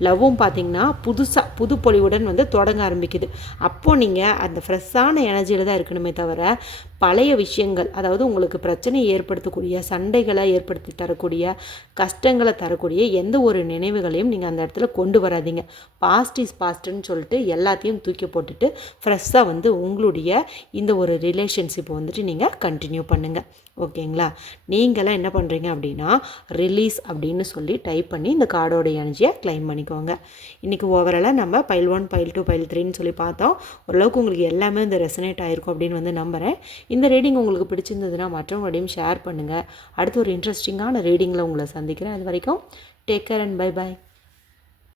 லவ்வும் பார்த்திங்கன்னா புதுசாக புது பொலிவுடன் வந்து தொடங்க ஆரம்பிக்குது. அப்போது நீங்கள் அந்த ஃப்ரெஷ்ஷான எனர்ஜியில் தான் இருக்கணுமே தவிர பழைய விஷயங்கள், அதாவது உங்களுக்கு பிரச்சனையை ஏற்படுத்தக்கூடிய, சண்டைகளை ஏற்படுத்தி தரக்கூடிய, கஷ்டங்களை தரக்கூடிய எந்த ஒரு நினைவுகளையும் நீங்கள் அந்த இடத்துல கொண்டு வராதீங்க. பாஸ்ட் இஸ் பாஸ்ட்டுன்னு சொல்லிட்டு எல்லாத்தையும் தூக்கி போட்டுட்டு ஃப்ரெஷ்ஷாக வந்து உங்களுடைய இந்த ஒரு ரிலேஷன்ஷிப்பை வந்துட்டு நீங்கள் கண்டினியூ பண்ணுங்கள். ஓகேங்களா. நீங்களாம் என்ன பண்ணுறீங்க அப்படின்னா ரிலீஸ் அப்படின்னு சொல்லி டைப் பண்ணி இந்த கார்டோட எனர்ஜியை கிளைம் பண்ணிக்கோங்க. இன்றைக்கி ஓவராலாக நம்ம ஃபைல் 1 ஃபைல் 2 ஃபைல் 3ன்னு சொல்லி பார்த்தோம். ஓரளவுக்கு உங்களுக்கு எல்லாமே இந்த ரெசனேட் ஆகிருக்கும் அப்படின்னு வந்து நம்புகிறேன். இந்த ரீடிங் உங்களுக்கு பிடிச்சிருந்ததுன்னா மற்றவங்களோடையும் ஷேர் பண்ணுங்கள். அடுத்து ஒரு இன்ட்ரெஸ்டிங்கான ரீடிங்கில் உங்களை சந்திக்கிறேன். அது வரைக்கும் take care and bye bye.